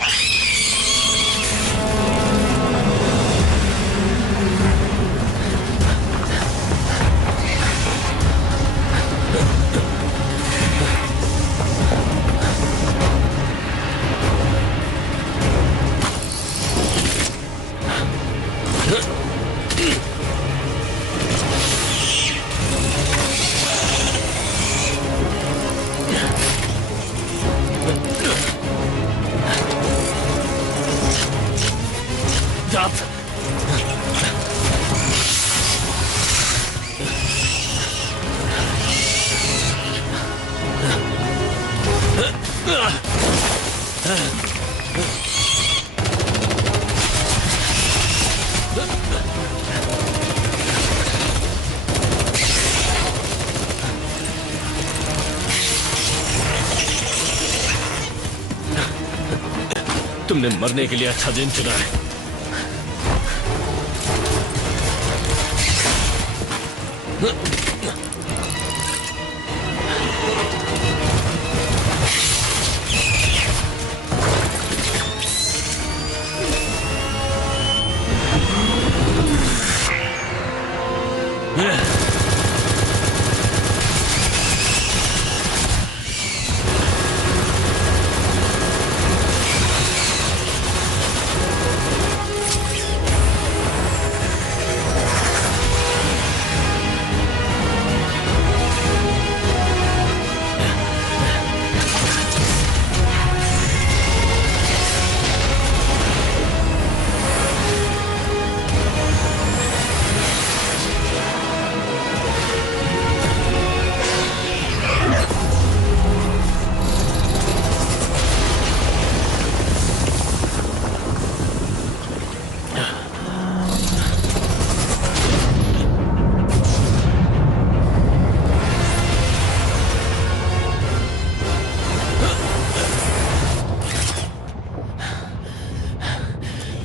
तुमने मरने के लिए अच्छा दिन चुना है।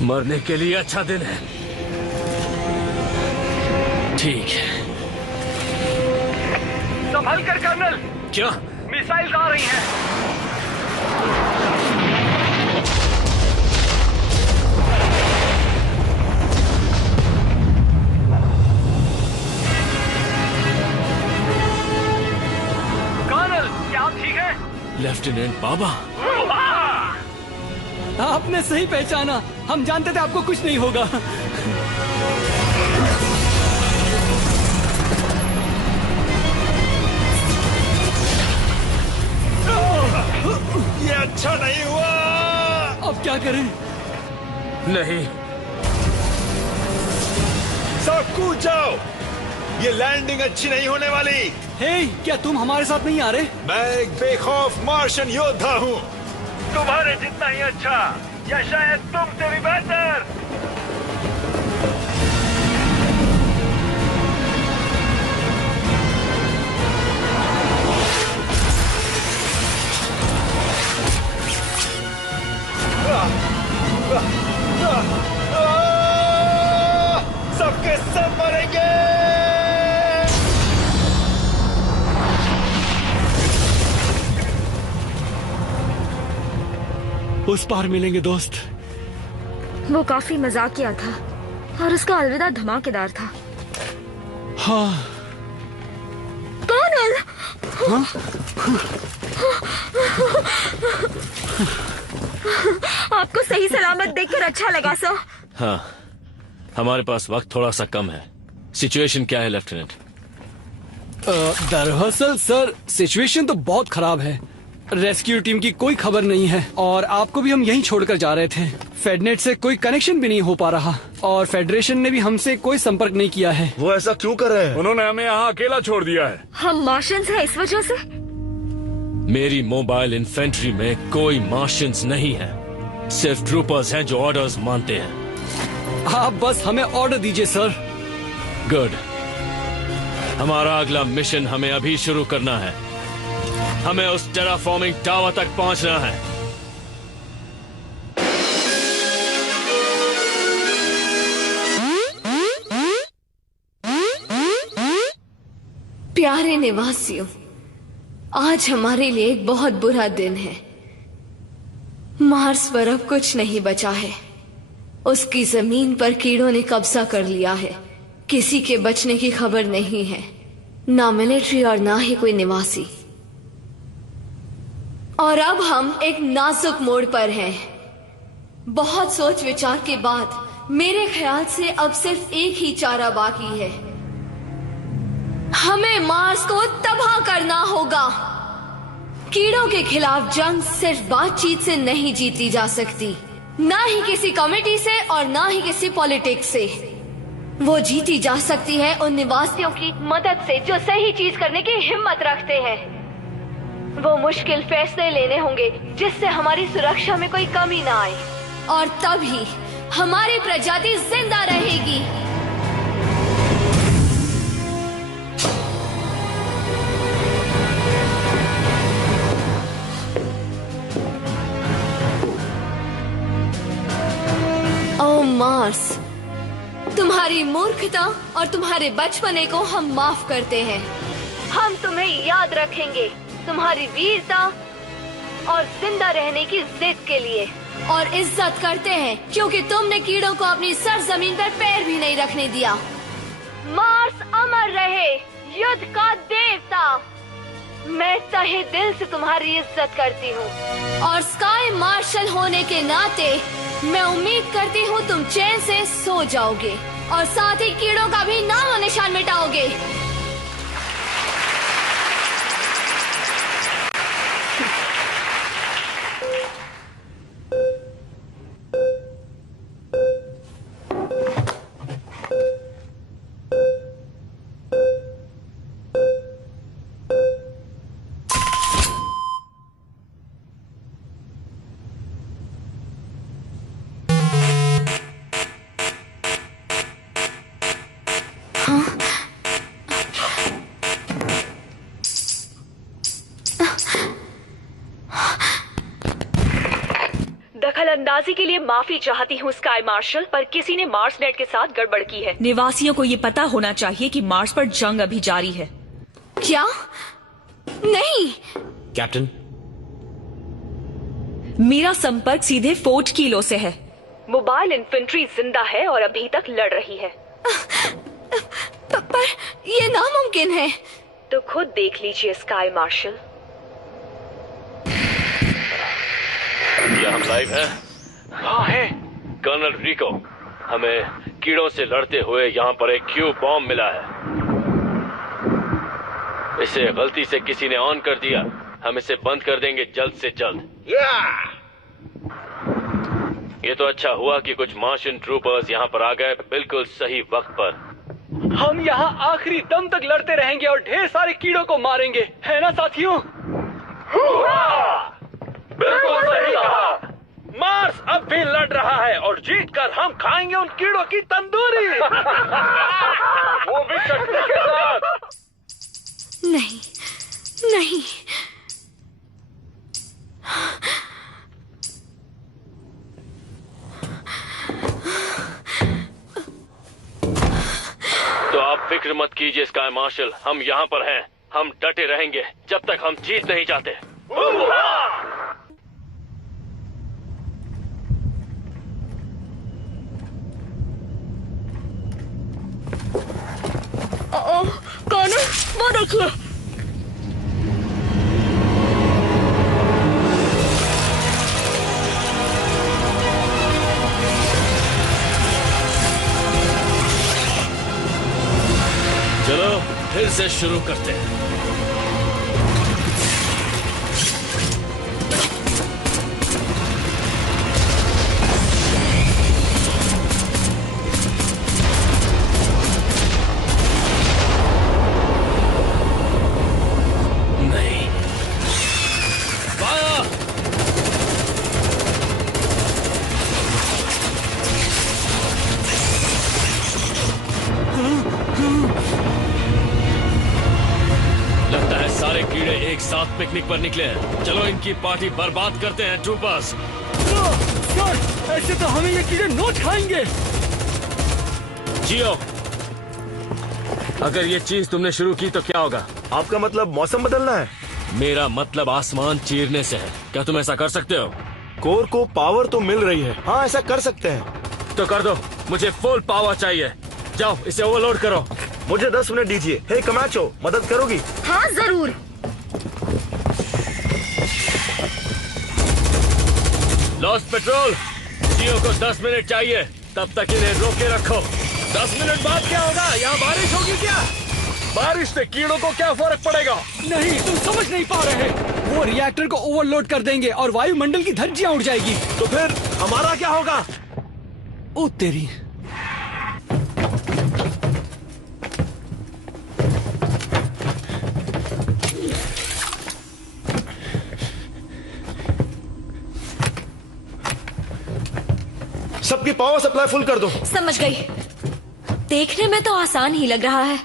मरने के लिए अच्छा दिन है। ठीक है। संभल कर कर्नल। क्या? मिसाइल्स आ रही हैं। कर्नल, क्या आप ठीक हैं? लेफ्टिनेंट बाबा, आपने सही पहचाना। हम जानते थे आपको कुछ नहीं होगा। ये अच्छा नहीं हुआ। अब क्या करें? नहीं, सब कूद जाओ। ये लैंडिंग अच्छी नहीं होने वाली। हे, क्या तुम हमारे साथ नहीं आ रहे? मैं एक बेखौफ मार्शन योद्धा हूँ। तुम्हारे जितना ही अच्छा, या शायद तुमसे भी बेहतर। सबके सब मरेंगे। उस पार मिलेंगे दोस्त। वो काफी मजाकिया था और उसका अलविदा धमाकेदार था। हाँ। कौन? हाँ? आपको सही सलामत देखकर अच्छा लगा सर। हाँ, हमारे पास वक्त थोड़ा सा कम है। सिचुएशन क्या है लेफ्टिनेंट? दरअसल सर सिचुएशन तो बहुत खराब है। रेस्क्यू टीम की कोई खबर नहीं है और आपको भी हम यहीं छोड़कर जा रहे थे। फेडनेट से कोई कनेक्शन भी नहीं हो पा रहा और फेडरेशन ने भी हमसे कोई संपर्क नहीं किया है। वो ऐसा क्यों कर रहे हैं? उन्होंने हमें यहाँ अकेला छोड़ दिया है। हम मार्शियंस हैं इस वजह से। मेरी मोबाइल इन्फेंट्री में कोई मार्शियंस नहीं है, सिर्फ ट्रूपर्स हैं जो ऑर्डर्स मानते हैं। आप बस हमें ऑर्डर दीजिए सर। गुड। हमारा अगला मिशन हमें अभी शुरू करना है। हमें उस टेराफॉर्मिंग टावर तक पहुंचना है। प्यारे निवासियों, आज हमारे लिए एक बहुत बुरा दिन है। मार्स पर अब कुछ नहीं बचा है। उसकी जमीन पर कीड़ों ने कब्जा कर लिया है। किसी के बचने की खबर नहीं है, ना मिलिट्री और ना ही कोई निवासी। और अब हम एक नाजुक मोड़ पर हैं। बहुत सोच विचार के बाद मेरे ख्याल से अब सिर्फ एक ही चारा बाकी है। हमें मार्स को तबाह करना होगा। कीड़ों के खिलाफ जंग सिर्फ बातचीत से नहीं जीती जा सकती, ना ही किसी कमेटी से और ना ही किसी पॉलिटिक्स से। वो जीती जा सकती है उन निवासियों की मदद से जो सही चीज करने की हिम्मत रखते हैं। वो मुश्किल फैसले लेने होंगे जिससे हमारी सुरक्षा में कोई कमी ना आए, और तभी हमारी प्रजाति जिंदा रहेगी। ओ मार्स, तुम्हारी मूर्खता और तुम्हारे बचपने को हम माफ करते हैं। हम तुम्हें याद रखेंगे तुम्हारी वीरता और जिंदा रहने की जिद के लिए, और इज्जत करते हैं क्योंकि तुमने कीड़ों को अपनी सरजमीन पर पैर भी नहीं रखने दिया। मार्स अमर रहे, युद्ध का देवता। मैं तहे दिल से तुम्हारी इज्जत करती हूँ, और स्काई मार्शल होने के नाते मैं उम्मीद करती हूँ तुम चैन से सो जाओगे और साथ ही कीड़ों का भी नाम और निशान मिटाओगे। दखलंदाजी के लिए माफी चाहती हूँ स्काई मार्शल, पर किसी ने मार्स नेट के साथ गड़बड़ की है। निवासियों को ये पता होना चाहिए कि मार्स पर जंग अभी जारी है। क्या? नहीं कैप्टन, मेरा संपर्क सीधे फोर्ट कीलो से है। मोबाइल इन्फेंट्री जिंदा है और अभी तक लड़ रही है। पर ये नामुमकिन है। तो खुद देख लीजिए स्काई मार्शल। क्या हम लाइव हैं? हाँ है। कर्नल रिको, हमें कीड़ों से लड़ते हुए यहाँ पर एक क्यूब बॉम्ब मिला है। इसे गलती से किसी ने ऑन कर दिया। हम इसे बंद कर देंगे जल्द से जल्द। ये तो अच्छा हुआ कि कुछ मार्शियन ट्रूपर्स यहाँ पर आ गए बिल्कुल सही वक्त पर। हम यहाँ आखिरी दम तक लड़ते रहेंगे और ढेर सारे कीड़ों को मारेंगे, है ना साथियों? बिल्कुल सही कहा। मार्स अब भी लड़ रहा है और जीतकर हम खाएंगे उन कीड़ों की तंदूरी। वो भी चटनी के साथ। नहीं नहीं, तो आप फिक्र मत कीजिए स्काई मार्शल, हम यहाँ पर हैं। हम डटे रहेंगे जब तक हम जीत नहीं जाते। देखिए। चलो फिर से शुरू करते हैं। नहीं, फायर! लगता है सारे कीड़े एक साथ पिकनिक पर निकले हैं। चलो इनकी पार्टी बर्बाद करते हैं ट्रूपर्स। सर, ऐसे तो हमें ये कीड़े नोच खाएंगे। जियो, अगर ये चीज तुमने शुरू की तो क्या होगा? आपका मतलब मौसम बदलना है? मेरा मतलब आसमान चीरने से है। क्या तुम ऐसा कर सकते हो? कोर को पावर तो मिल रही है। हाँ, ऐसा कर सकते हैं। तो कर दो, मुझे फुल पावर चाहिए। जाओ इसे ओवरलोड करो। मुझे 10 मिनट दीजिए। हे कमाचो, मदद करोगी? हाँ जरूर। लॉस्ट पेट्रोल, जियो को 10 मिनट चाहिए। तब तक इन्हें रोके रखो। 10 मिनट बाद क्या होगा? यहाँ बारिश होगी क्या? बारिश से कीड़ों को क्या फर्क पड़ेगा? नहीं, तुम समझ नहीं पा रहे। वो रिएक्टर को ओवरलोड कर देंगे और वायुमंडल की धज्जियां उड़ जाएगी। तो फिर हमारा क्या होगा? ओ तेरी। सबकी पावर सप्लाई फुल कर दो। समझ गई। देखने में तो आसान ही लग रहा है।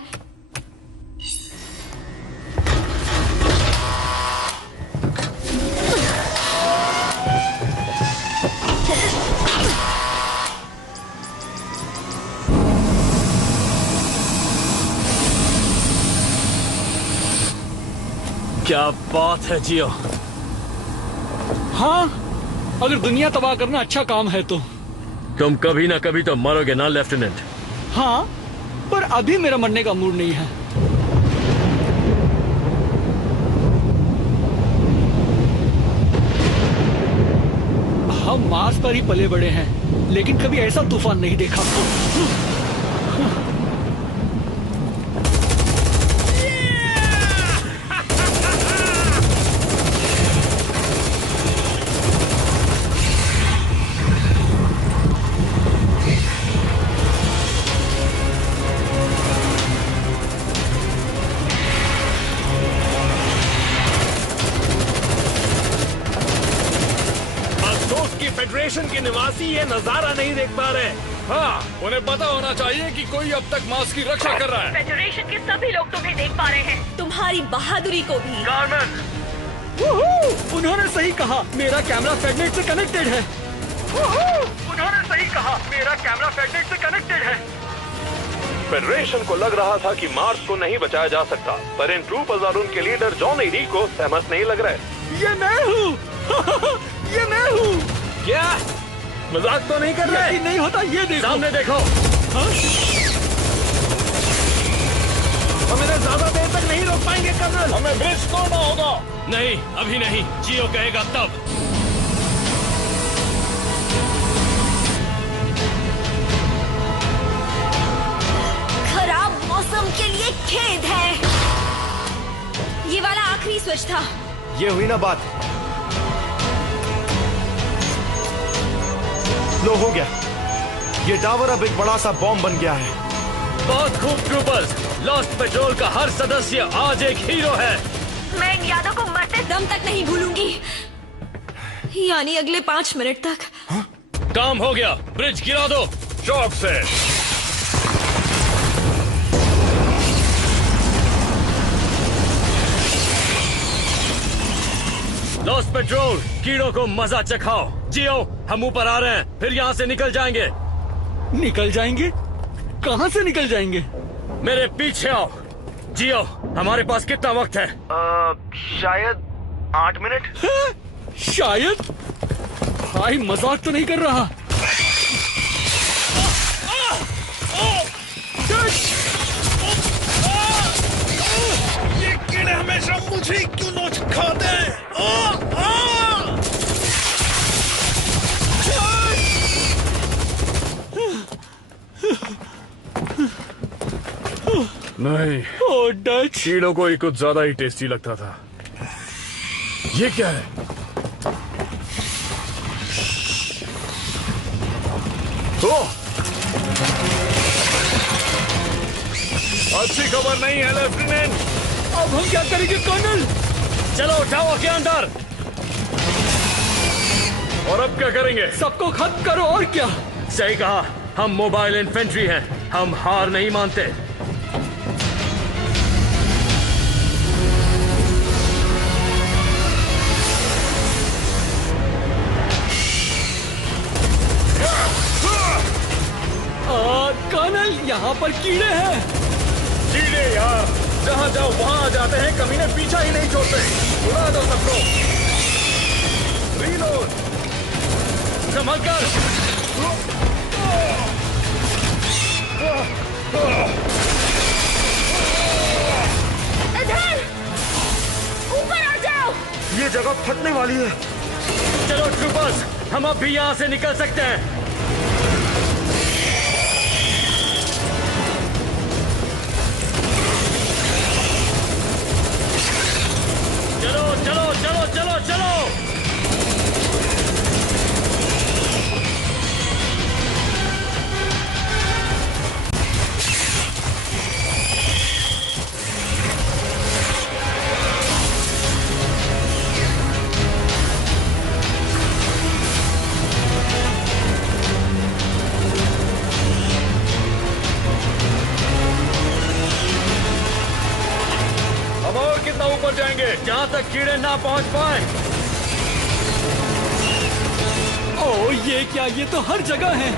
क्या बात है जियो। हाँ, अगर दुनिया तबाह करना अच्छा काम है तो। तुम कभी ना कभी तो मरोगे ना लेफ्टिनेंट। हाँ, पर अभी मेरा मरने का मूड नहीं है। हम मार्स पर ही पले बड़े हैं, लेकिन कभी ऐसा तूफान नहीं देखा। फेडरेशन के निवासी ये नजारा नहीं देख पा रहे। हाँ, उन्हें पता होना चाहिए कि कोई अब तक मार्स की रक्षा कर रहा है। फेडरेशन के सभी लोग तुम्हें देख पा रहे हैं, तुम्हारी बहादुरी को भी। कार्मेन, उन्होंने सही कहा, मेरा कैमरा फेडनेट से कनेक्टेड है। उन्होंने सही कहा, मेरा कैमरा फेडनेट से कनेक्टेड है। फेडरेशन को लग रहा था कि मार्स को नहीं बचाया जा सकता, पर इन ट्रूपर्स और उनके लीडर जॉनी री को सहमत नहीं लग रहे। ये मैं हूँ। ये मैं हूँ। क्या मजाक तो नहीं कर रहे? नहीं होता, ये देखो। सामने देखो। हम इन्हें ज्यादा देर तक नहीं रोक पाएंगे कर्नल। हमें ब्रिज तोड़ना होगा। नहीं, अभी नहीं। जियो कहेगा तब। खराब मौसम के लिए खेद है। ये वाला आखिरी स्विच था। ये हुई ना बात। लो, हो गया। ये टावर अब एक बड़ा सा बॉम्ब बन गया है। बहुत खूब ट्रूपर्स। लॉस्ट पेट्रोल का हर सदस्य आज एक हीरो है। मैं इन यादों को मरते दम तक नहीं भूलूंगी, यानी अगले 5 मिनट तक। काम हो गया, ब्रिज गिरा दो। शॉक से। लॉस्ट पेट्रोल, कीड़ों को मजा चखाओ। जियो, हम ऊपर आ रहे हैं, फिर यहाँ से निकल जाएंगे। निकल जाएंगे? कहाँ से निकल जाएंगे? मेरे पीछे आओ। जियो, हमारे पास कितना वक्त है? शायद 8 मिनट। शायद? भाई मजाक तो नहीं कर रहा। डच। कीड़ों को ही कुछ ज्यादा ही टेस्टी लगता था। ये क्या है? ओह! अच्छी खबर नहीं है लेफ्टिनेंट। अब हम क्या करेंगे कर्नल? चलो जाओ के अंदर। और अब क्या करेंगे? सबको खत्म करो और क्या। सही कहा, हम मोबाइल इन्फेंट्री हैं, हम हार नहीं मानते। कर्नल, यहाँ पर कीड़े हैं। कीड़े यार, जहाँ जाओ वहाँ आ जाते हैं, कमीने पीछा ही नहीं छोड़ते। उड़ा दो सबको। रीलोड। संभल कर। इधर ऊपर आ जाओ। ये जगह फटने वाली है। चलो ट्रूपर्स, हम अब भी यहाँ से निकल सकते हैं। चलो चलो चलो चलो चलो। अब और कितना ऊपर जाएंगे? जहाँ तक कीड़े ना पहुँच पाए। ओ ये क्या, ये तो हर जगह है।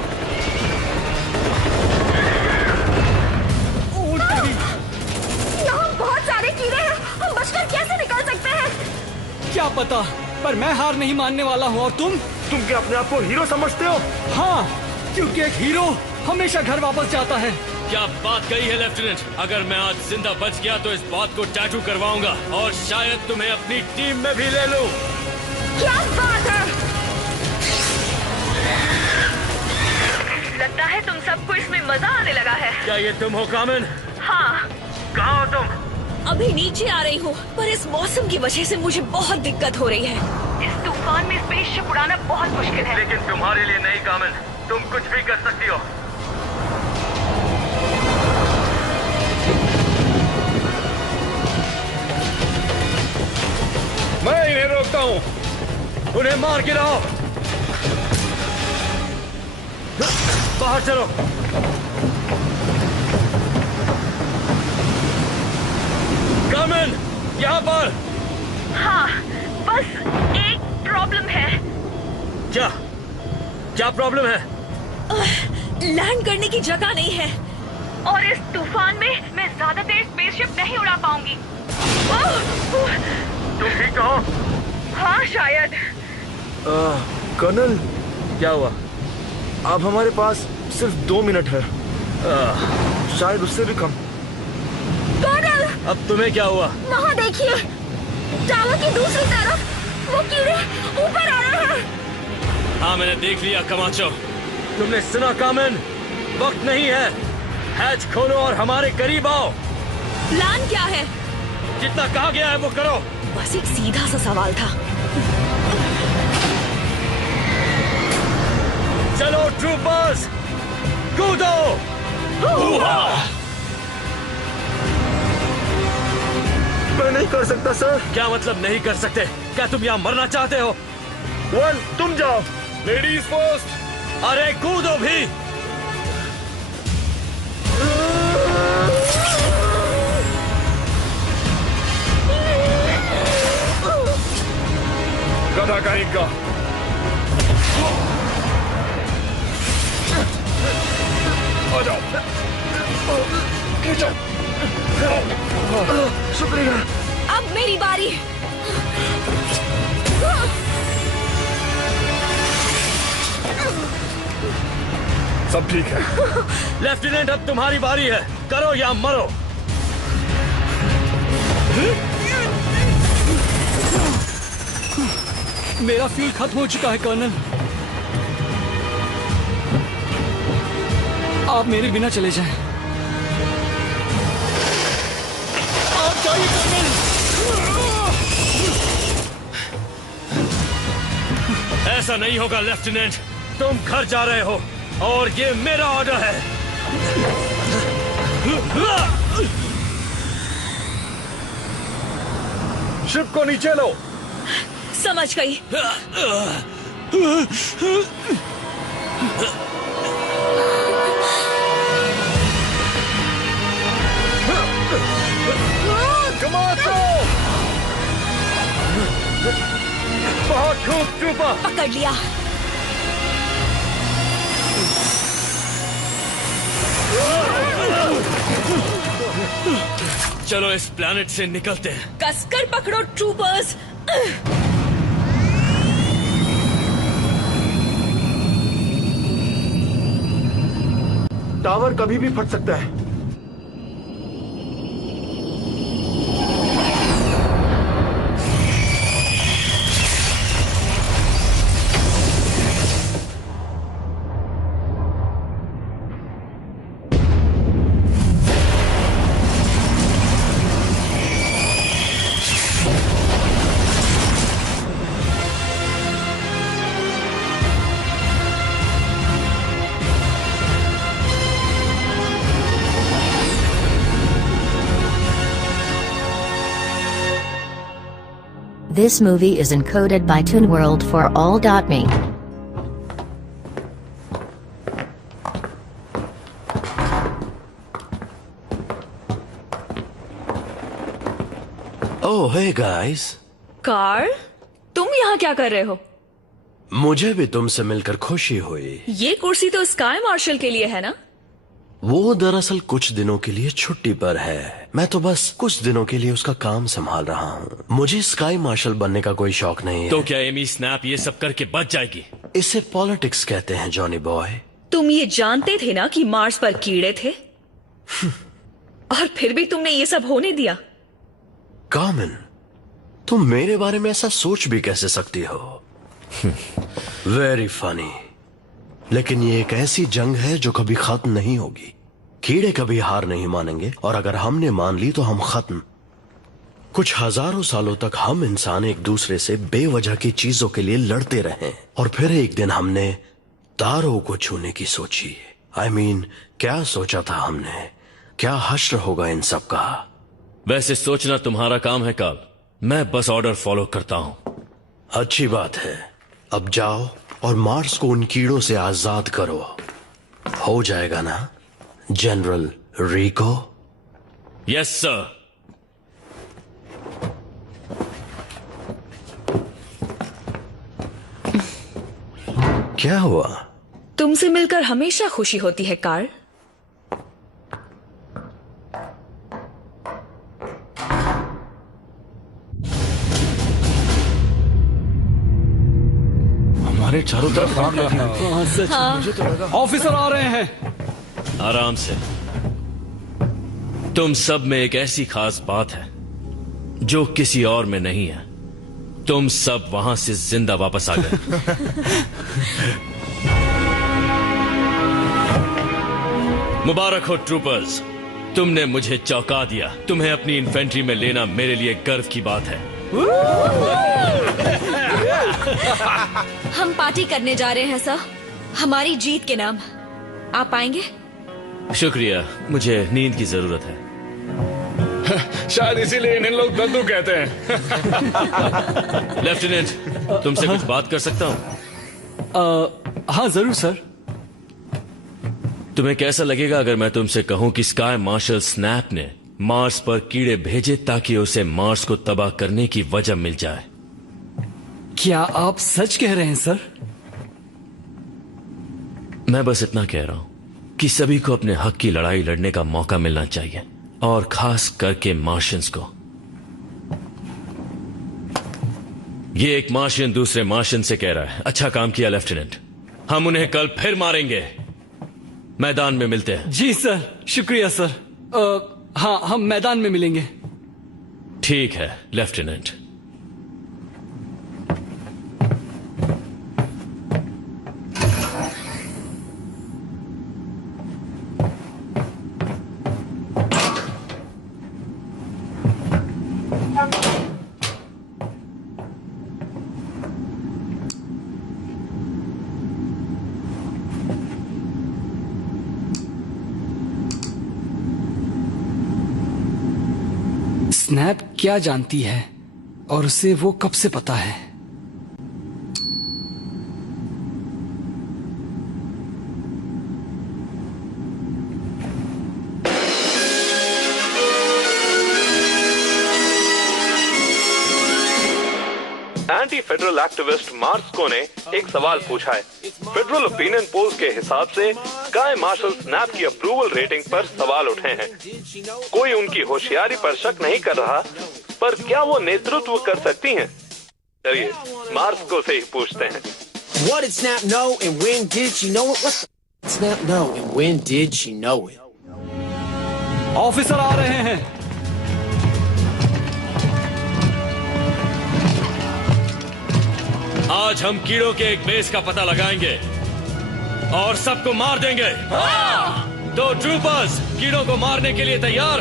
यहाँ बहुत सारे कीड़े हैं, हम बचकर कैसे निकल सकते हैं? क्या पता, पर मैं हार नहीं मानने वाला हूँ। और तुम क्या अपने आप को हीरो समझते हो? हाँ, क्योंकि एक हीरो हमेशा घर वापस जाता है। क्या बात कही है लेफ्टिनेंट। अगर मैं आज जिंदा बच गया तो इस बात को टैटू करवाऊंगा और शायद तुम्हें अपनी टीम में भी ले लूं। क्या बात है? लगता है तुम सबको इसमें मजा आने लगा है। क्या ये तुम हो कामिन? हाँ। कहाँ हो तुम? अभी नीचे आ रही हूँ, पर इस मौसम की वजह से मुझे बहुत दिक्कत हो रही है। इस तूफान में स्पेसशिप उड़ाना बहुत मुश्किल है। लेकिन तुम्हारे लिए नहीं कामिन, तुम कुछ भी कर सकती हो। मैं इन्हें रोकता हूँ। उन्हें मार के लाओ। बाहर चलो। कामिन, यहाँ पर। हाँ, बस एक प्रॉब्लम है। क्या? क्या प्रॉब्लम है? लैंड करने की जगह नहीं है। और इस तूफान में मैं ज्यादा देर स्पेसशिप नहीं उड़ा पाऊंगी। तुम ठीक हो? हाँ शायद। कर्नल, क्या हुआ? अब हमारे पास सिर्फ 2 मिनट है। शायद उससे भी कम। कर्नल, अब तुम्हें क्या हुआ? वहाँ देखिए, टावर की दूसरी तरफ वो कीड़े ऊपर आ रहे हैं। हाँ, मैंने देख लिया कमाचो। तुमने सुना कामिन? वक्त नहीं है। हैच खोलो और हमारे करीब आओ। प्लान क्या है? जितना कहा गया है वो करो। बस एक सीधा सा सवाल था। चलो ट्रूपर्स, कूदो। मैं नहीं कर सकता सर। क्या मतलब नहीं कर सकते? क्या तुम यहाँ मरना चाहते हो? 1, तुम जाओ। Ladies first. अरे कूदो भी। गधा कहीं का। आ जाओ। खींचो। शुक्रिया। अब मेरी बारी। सब ठीक है। लेफ्टिनेंट, अब तुम्हारी बारी है। करो या मरो। मेरा फ्यूल खत्म हो चुका है कर्नल। आप मेरे बिना चले जाएं। ऐसा नहीं होगा लेफ्टिनेंट। तुम घर जा रहे हो और ये मेरा ऑर्डर है। शिप को नीचे लो। समझ गई। बहुत खूब ट्रूपर। पकड़ लिया। चलो इस प्लैनेट से निकलते हैं। कसकर पकड़ो ट्रूपर्स। टावर कभी भी फट सकता है। This movie is encoded by ToonWorld for all.me. Oh, hey guys. Carl, तुम यहाँ क्या कर रहे हो? मुझे भी तुमसे मिलकर खुशी हुई। ये कुर्सी तो स्काई मार्शल के लिए है ना? वो दरअसल कुछ दिनों के लिए छुट्टी पर है। मैं तो बस कुछ दिनों के लिए उसका काम संभाल रहा हूँ। मुझे स्काई मार्शल बनने का कोई शौक नहीं है। तो क्या एमी स्नैप ये सब करके बच जाएगी? इसे पॉलिटिक्स कहते हैं जॉनी बॉय। तुम ये जानते थे ना कि मार्स पर कीड़े थे? और फिर भी तुमने ये सब होने दिया? कॉमन, तुम मेरे बारे में ऐसा सोच भी कैसे सकती हो? Very funny. लेकिन ये एक ऐसी जंग है जो कभी खत्म नहीं होगी। कीड़े कभी हार नहीं मानेंगे, और अगर हमने मान ली तो हम खत्म। कुछ हजारों सालों तक हम इंसान एक दूसरे से बेवजह की चीजों के लिए लड़ते रहे, और फिर एक दिन हमने तारों को छूने की सोची। I mean, क्या सोचा था हमने? क्या हश्र होगा इन सब का? वैसे सोचना तुम्हारा काम है कार्ल, मैं बस ऑर्डर फॉलो करता हूं। अच्छी बात है। अब जाओ और मार्स को उन कीड़ों से आजाद करो। हो जाएगा ना जनरल रिको? Yes sir. क्या हुआ? तुमसे मिलकर हमेशा खुशी होती है कार्ल। हमारे चारों तरफ आग लगी हुई है। मुझे तो लगा ऑफिसर आ रहे हैं। आराम से। तुम सब में एक ऐसी खास बात है जो किसी और में नहीं है। तुम सब वहां से जिंदा वापस आ गए। मुबारक हो ट्रूपर्स, तुमने मुझे चौंका दिया। तुम्हें अपनी इन्फेंट्री में लेना मेरे लिए गर्व की बात है। हम पार्टी करने जा रहे हैं सर, हमारी जीत के नाम। आप आएंगे? शुक्रिया, मुझे नींद की जरूरत है। शायद इसीलिए इन्हें लोग दद्दू कहते हैं। लेफ्टिनेंट, तुमसे कुछ बात कर सकता हूं? हाँ जरूर सर। तुम्हें कैसा लगेगा अगर मैं तुमसे कहूं कि स्काई मार्शल स्नैप ने मार्स पर कीड़े भेजे ताकि उसे मार्स को तबाह करने की वजह मिल जाए? क्या आप सच कह रहे हैं सर? मैं बस इतना कह रहा हूं कि सभी को अपने हक की लड़ाई लड़ने का मौका मिलना चाहिए, और खास करके मार्शियंस को। ये एक मार्शियन दूसरे मार्शियन से कह रहा है, अच्छा काम किया लेफ्टिनेंट, हम उन्हें कल फिर मारेंगे। मैदान में मिलते हैं। जी सर, शुक्रिया सर। हाँ, हम मैदान में मिलेंगे। ठीक है लेफ्टिनेंट। स्नैप क्या जानती है और उसे वो कब से पता है? एंटी फेडरल एक्टिविस्ट मार्स्को ने एक सवाल पूछा है। फेडरल ओपिनियन पोल्स के हिसाब से स्काई मार्शल स्नैप की अप्रूवल रेटिंग पर सवाल उठे हैं। कोई उनकी होशियारी पर शक नहीं कर रहा, पर क्या वो नेतृत्व कर सकती हैं? चलिए मार्स्को से ही पूछते हैं। What did Snap know and when did she know it? What did Snap know and when did she know it? Officer आ रहे हैं। आज हम कीड़ों के एक बेस का पता लगाएंगे और सबको मार देंगे। तो ट्रूपर्स कीड़ों को मारने के लिए तैयार?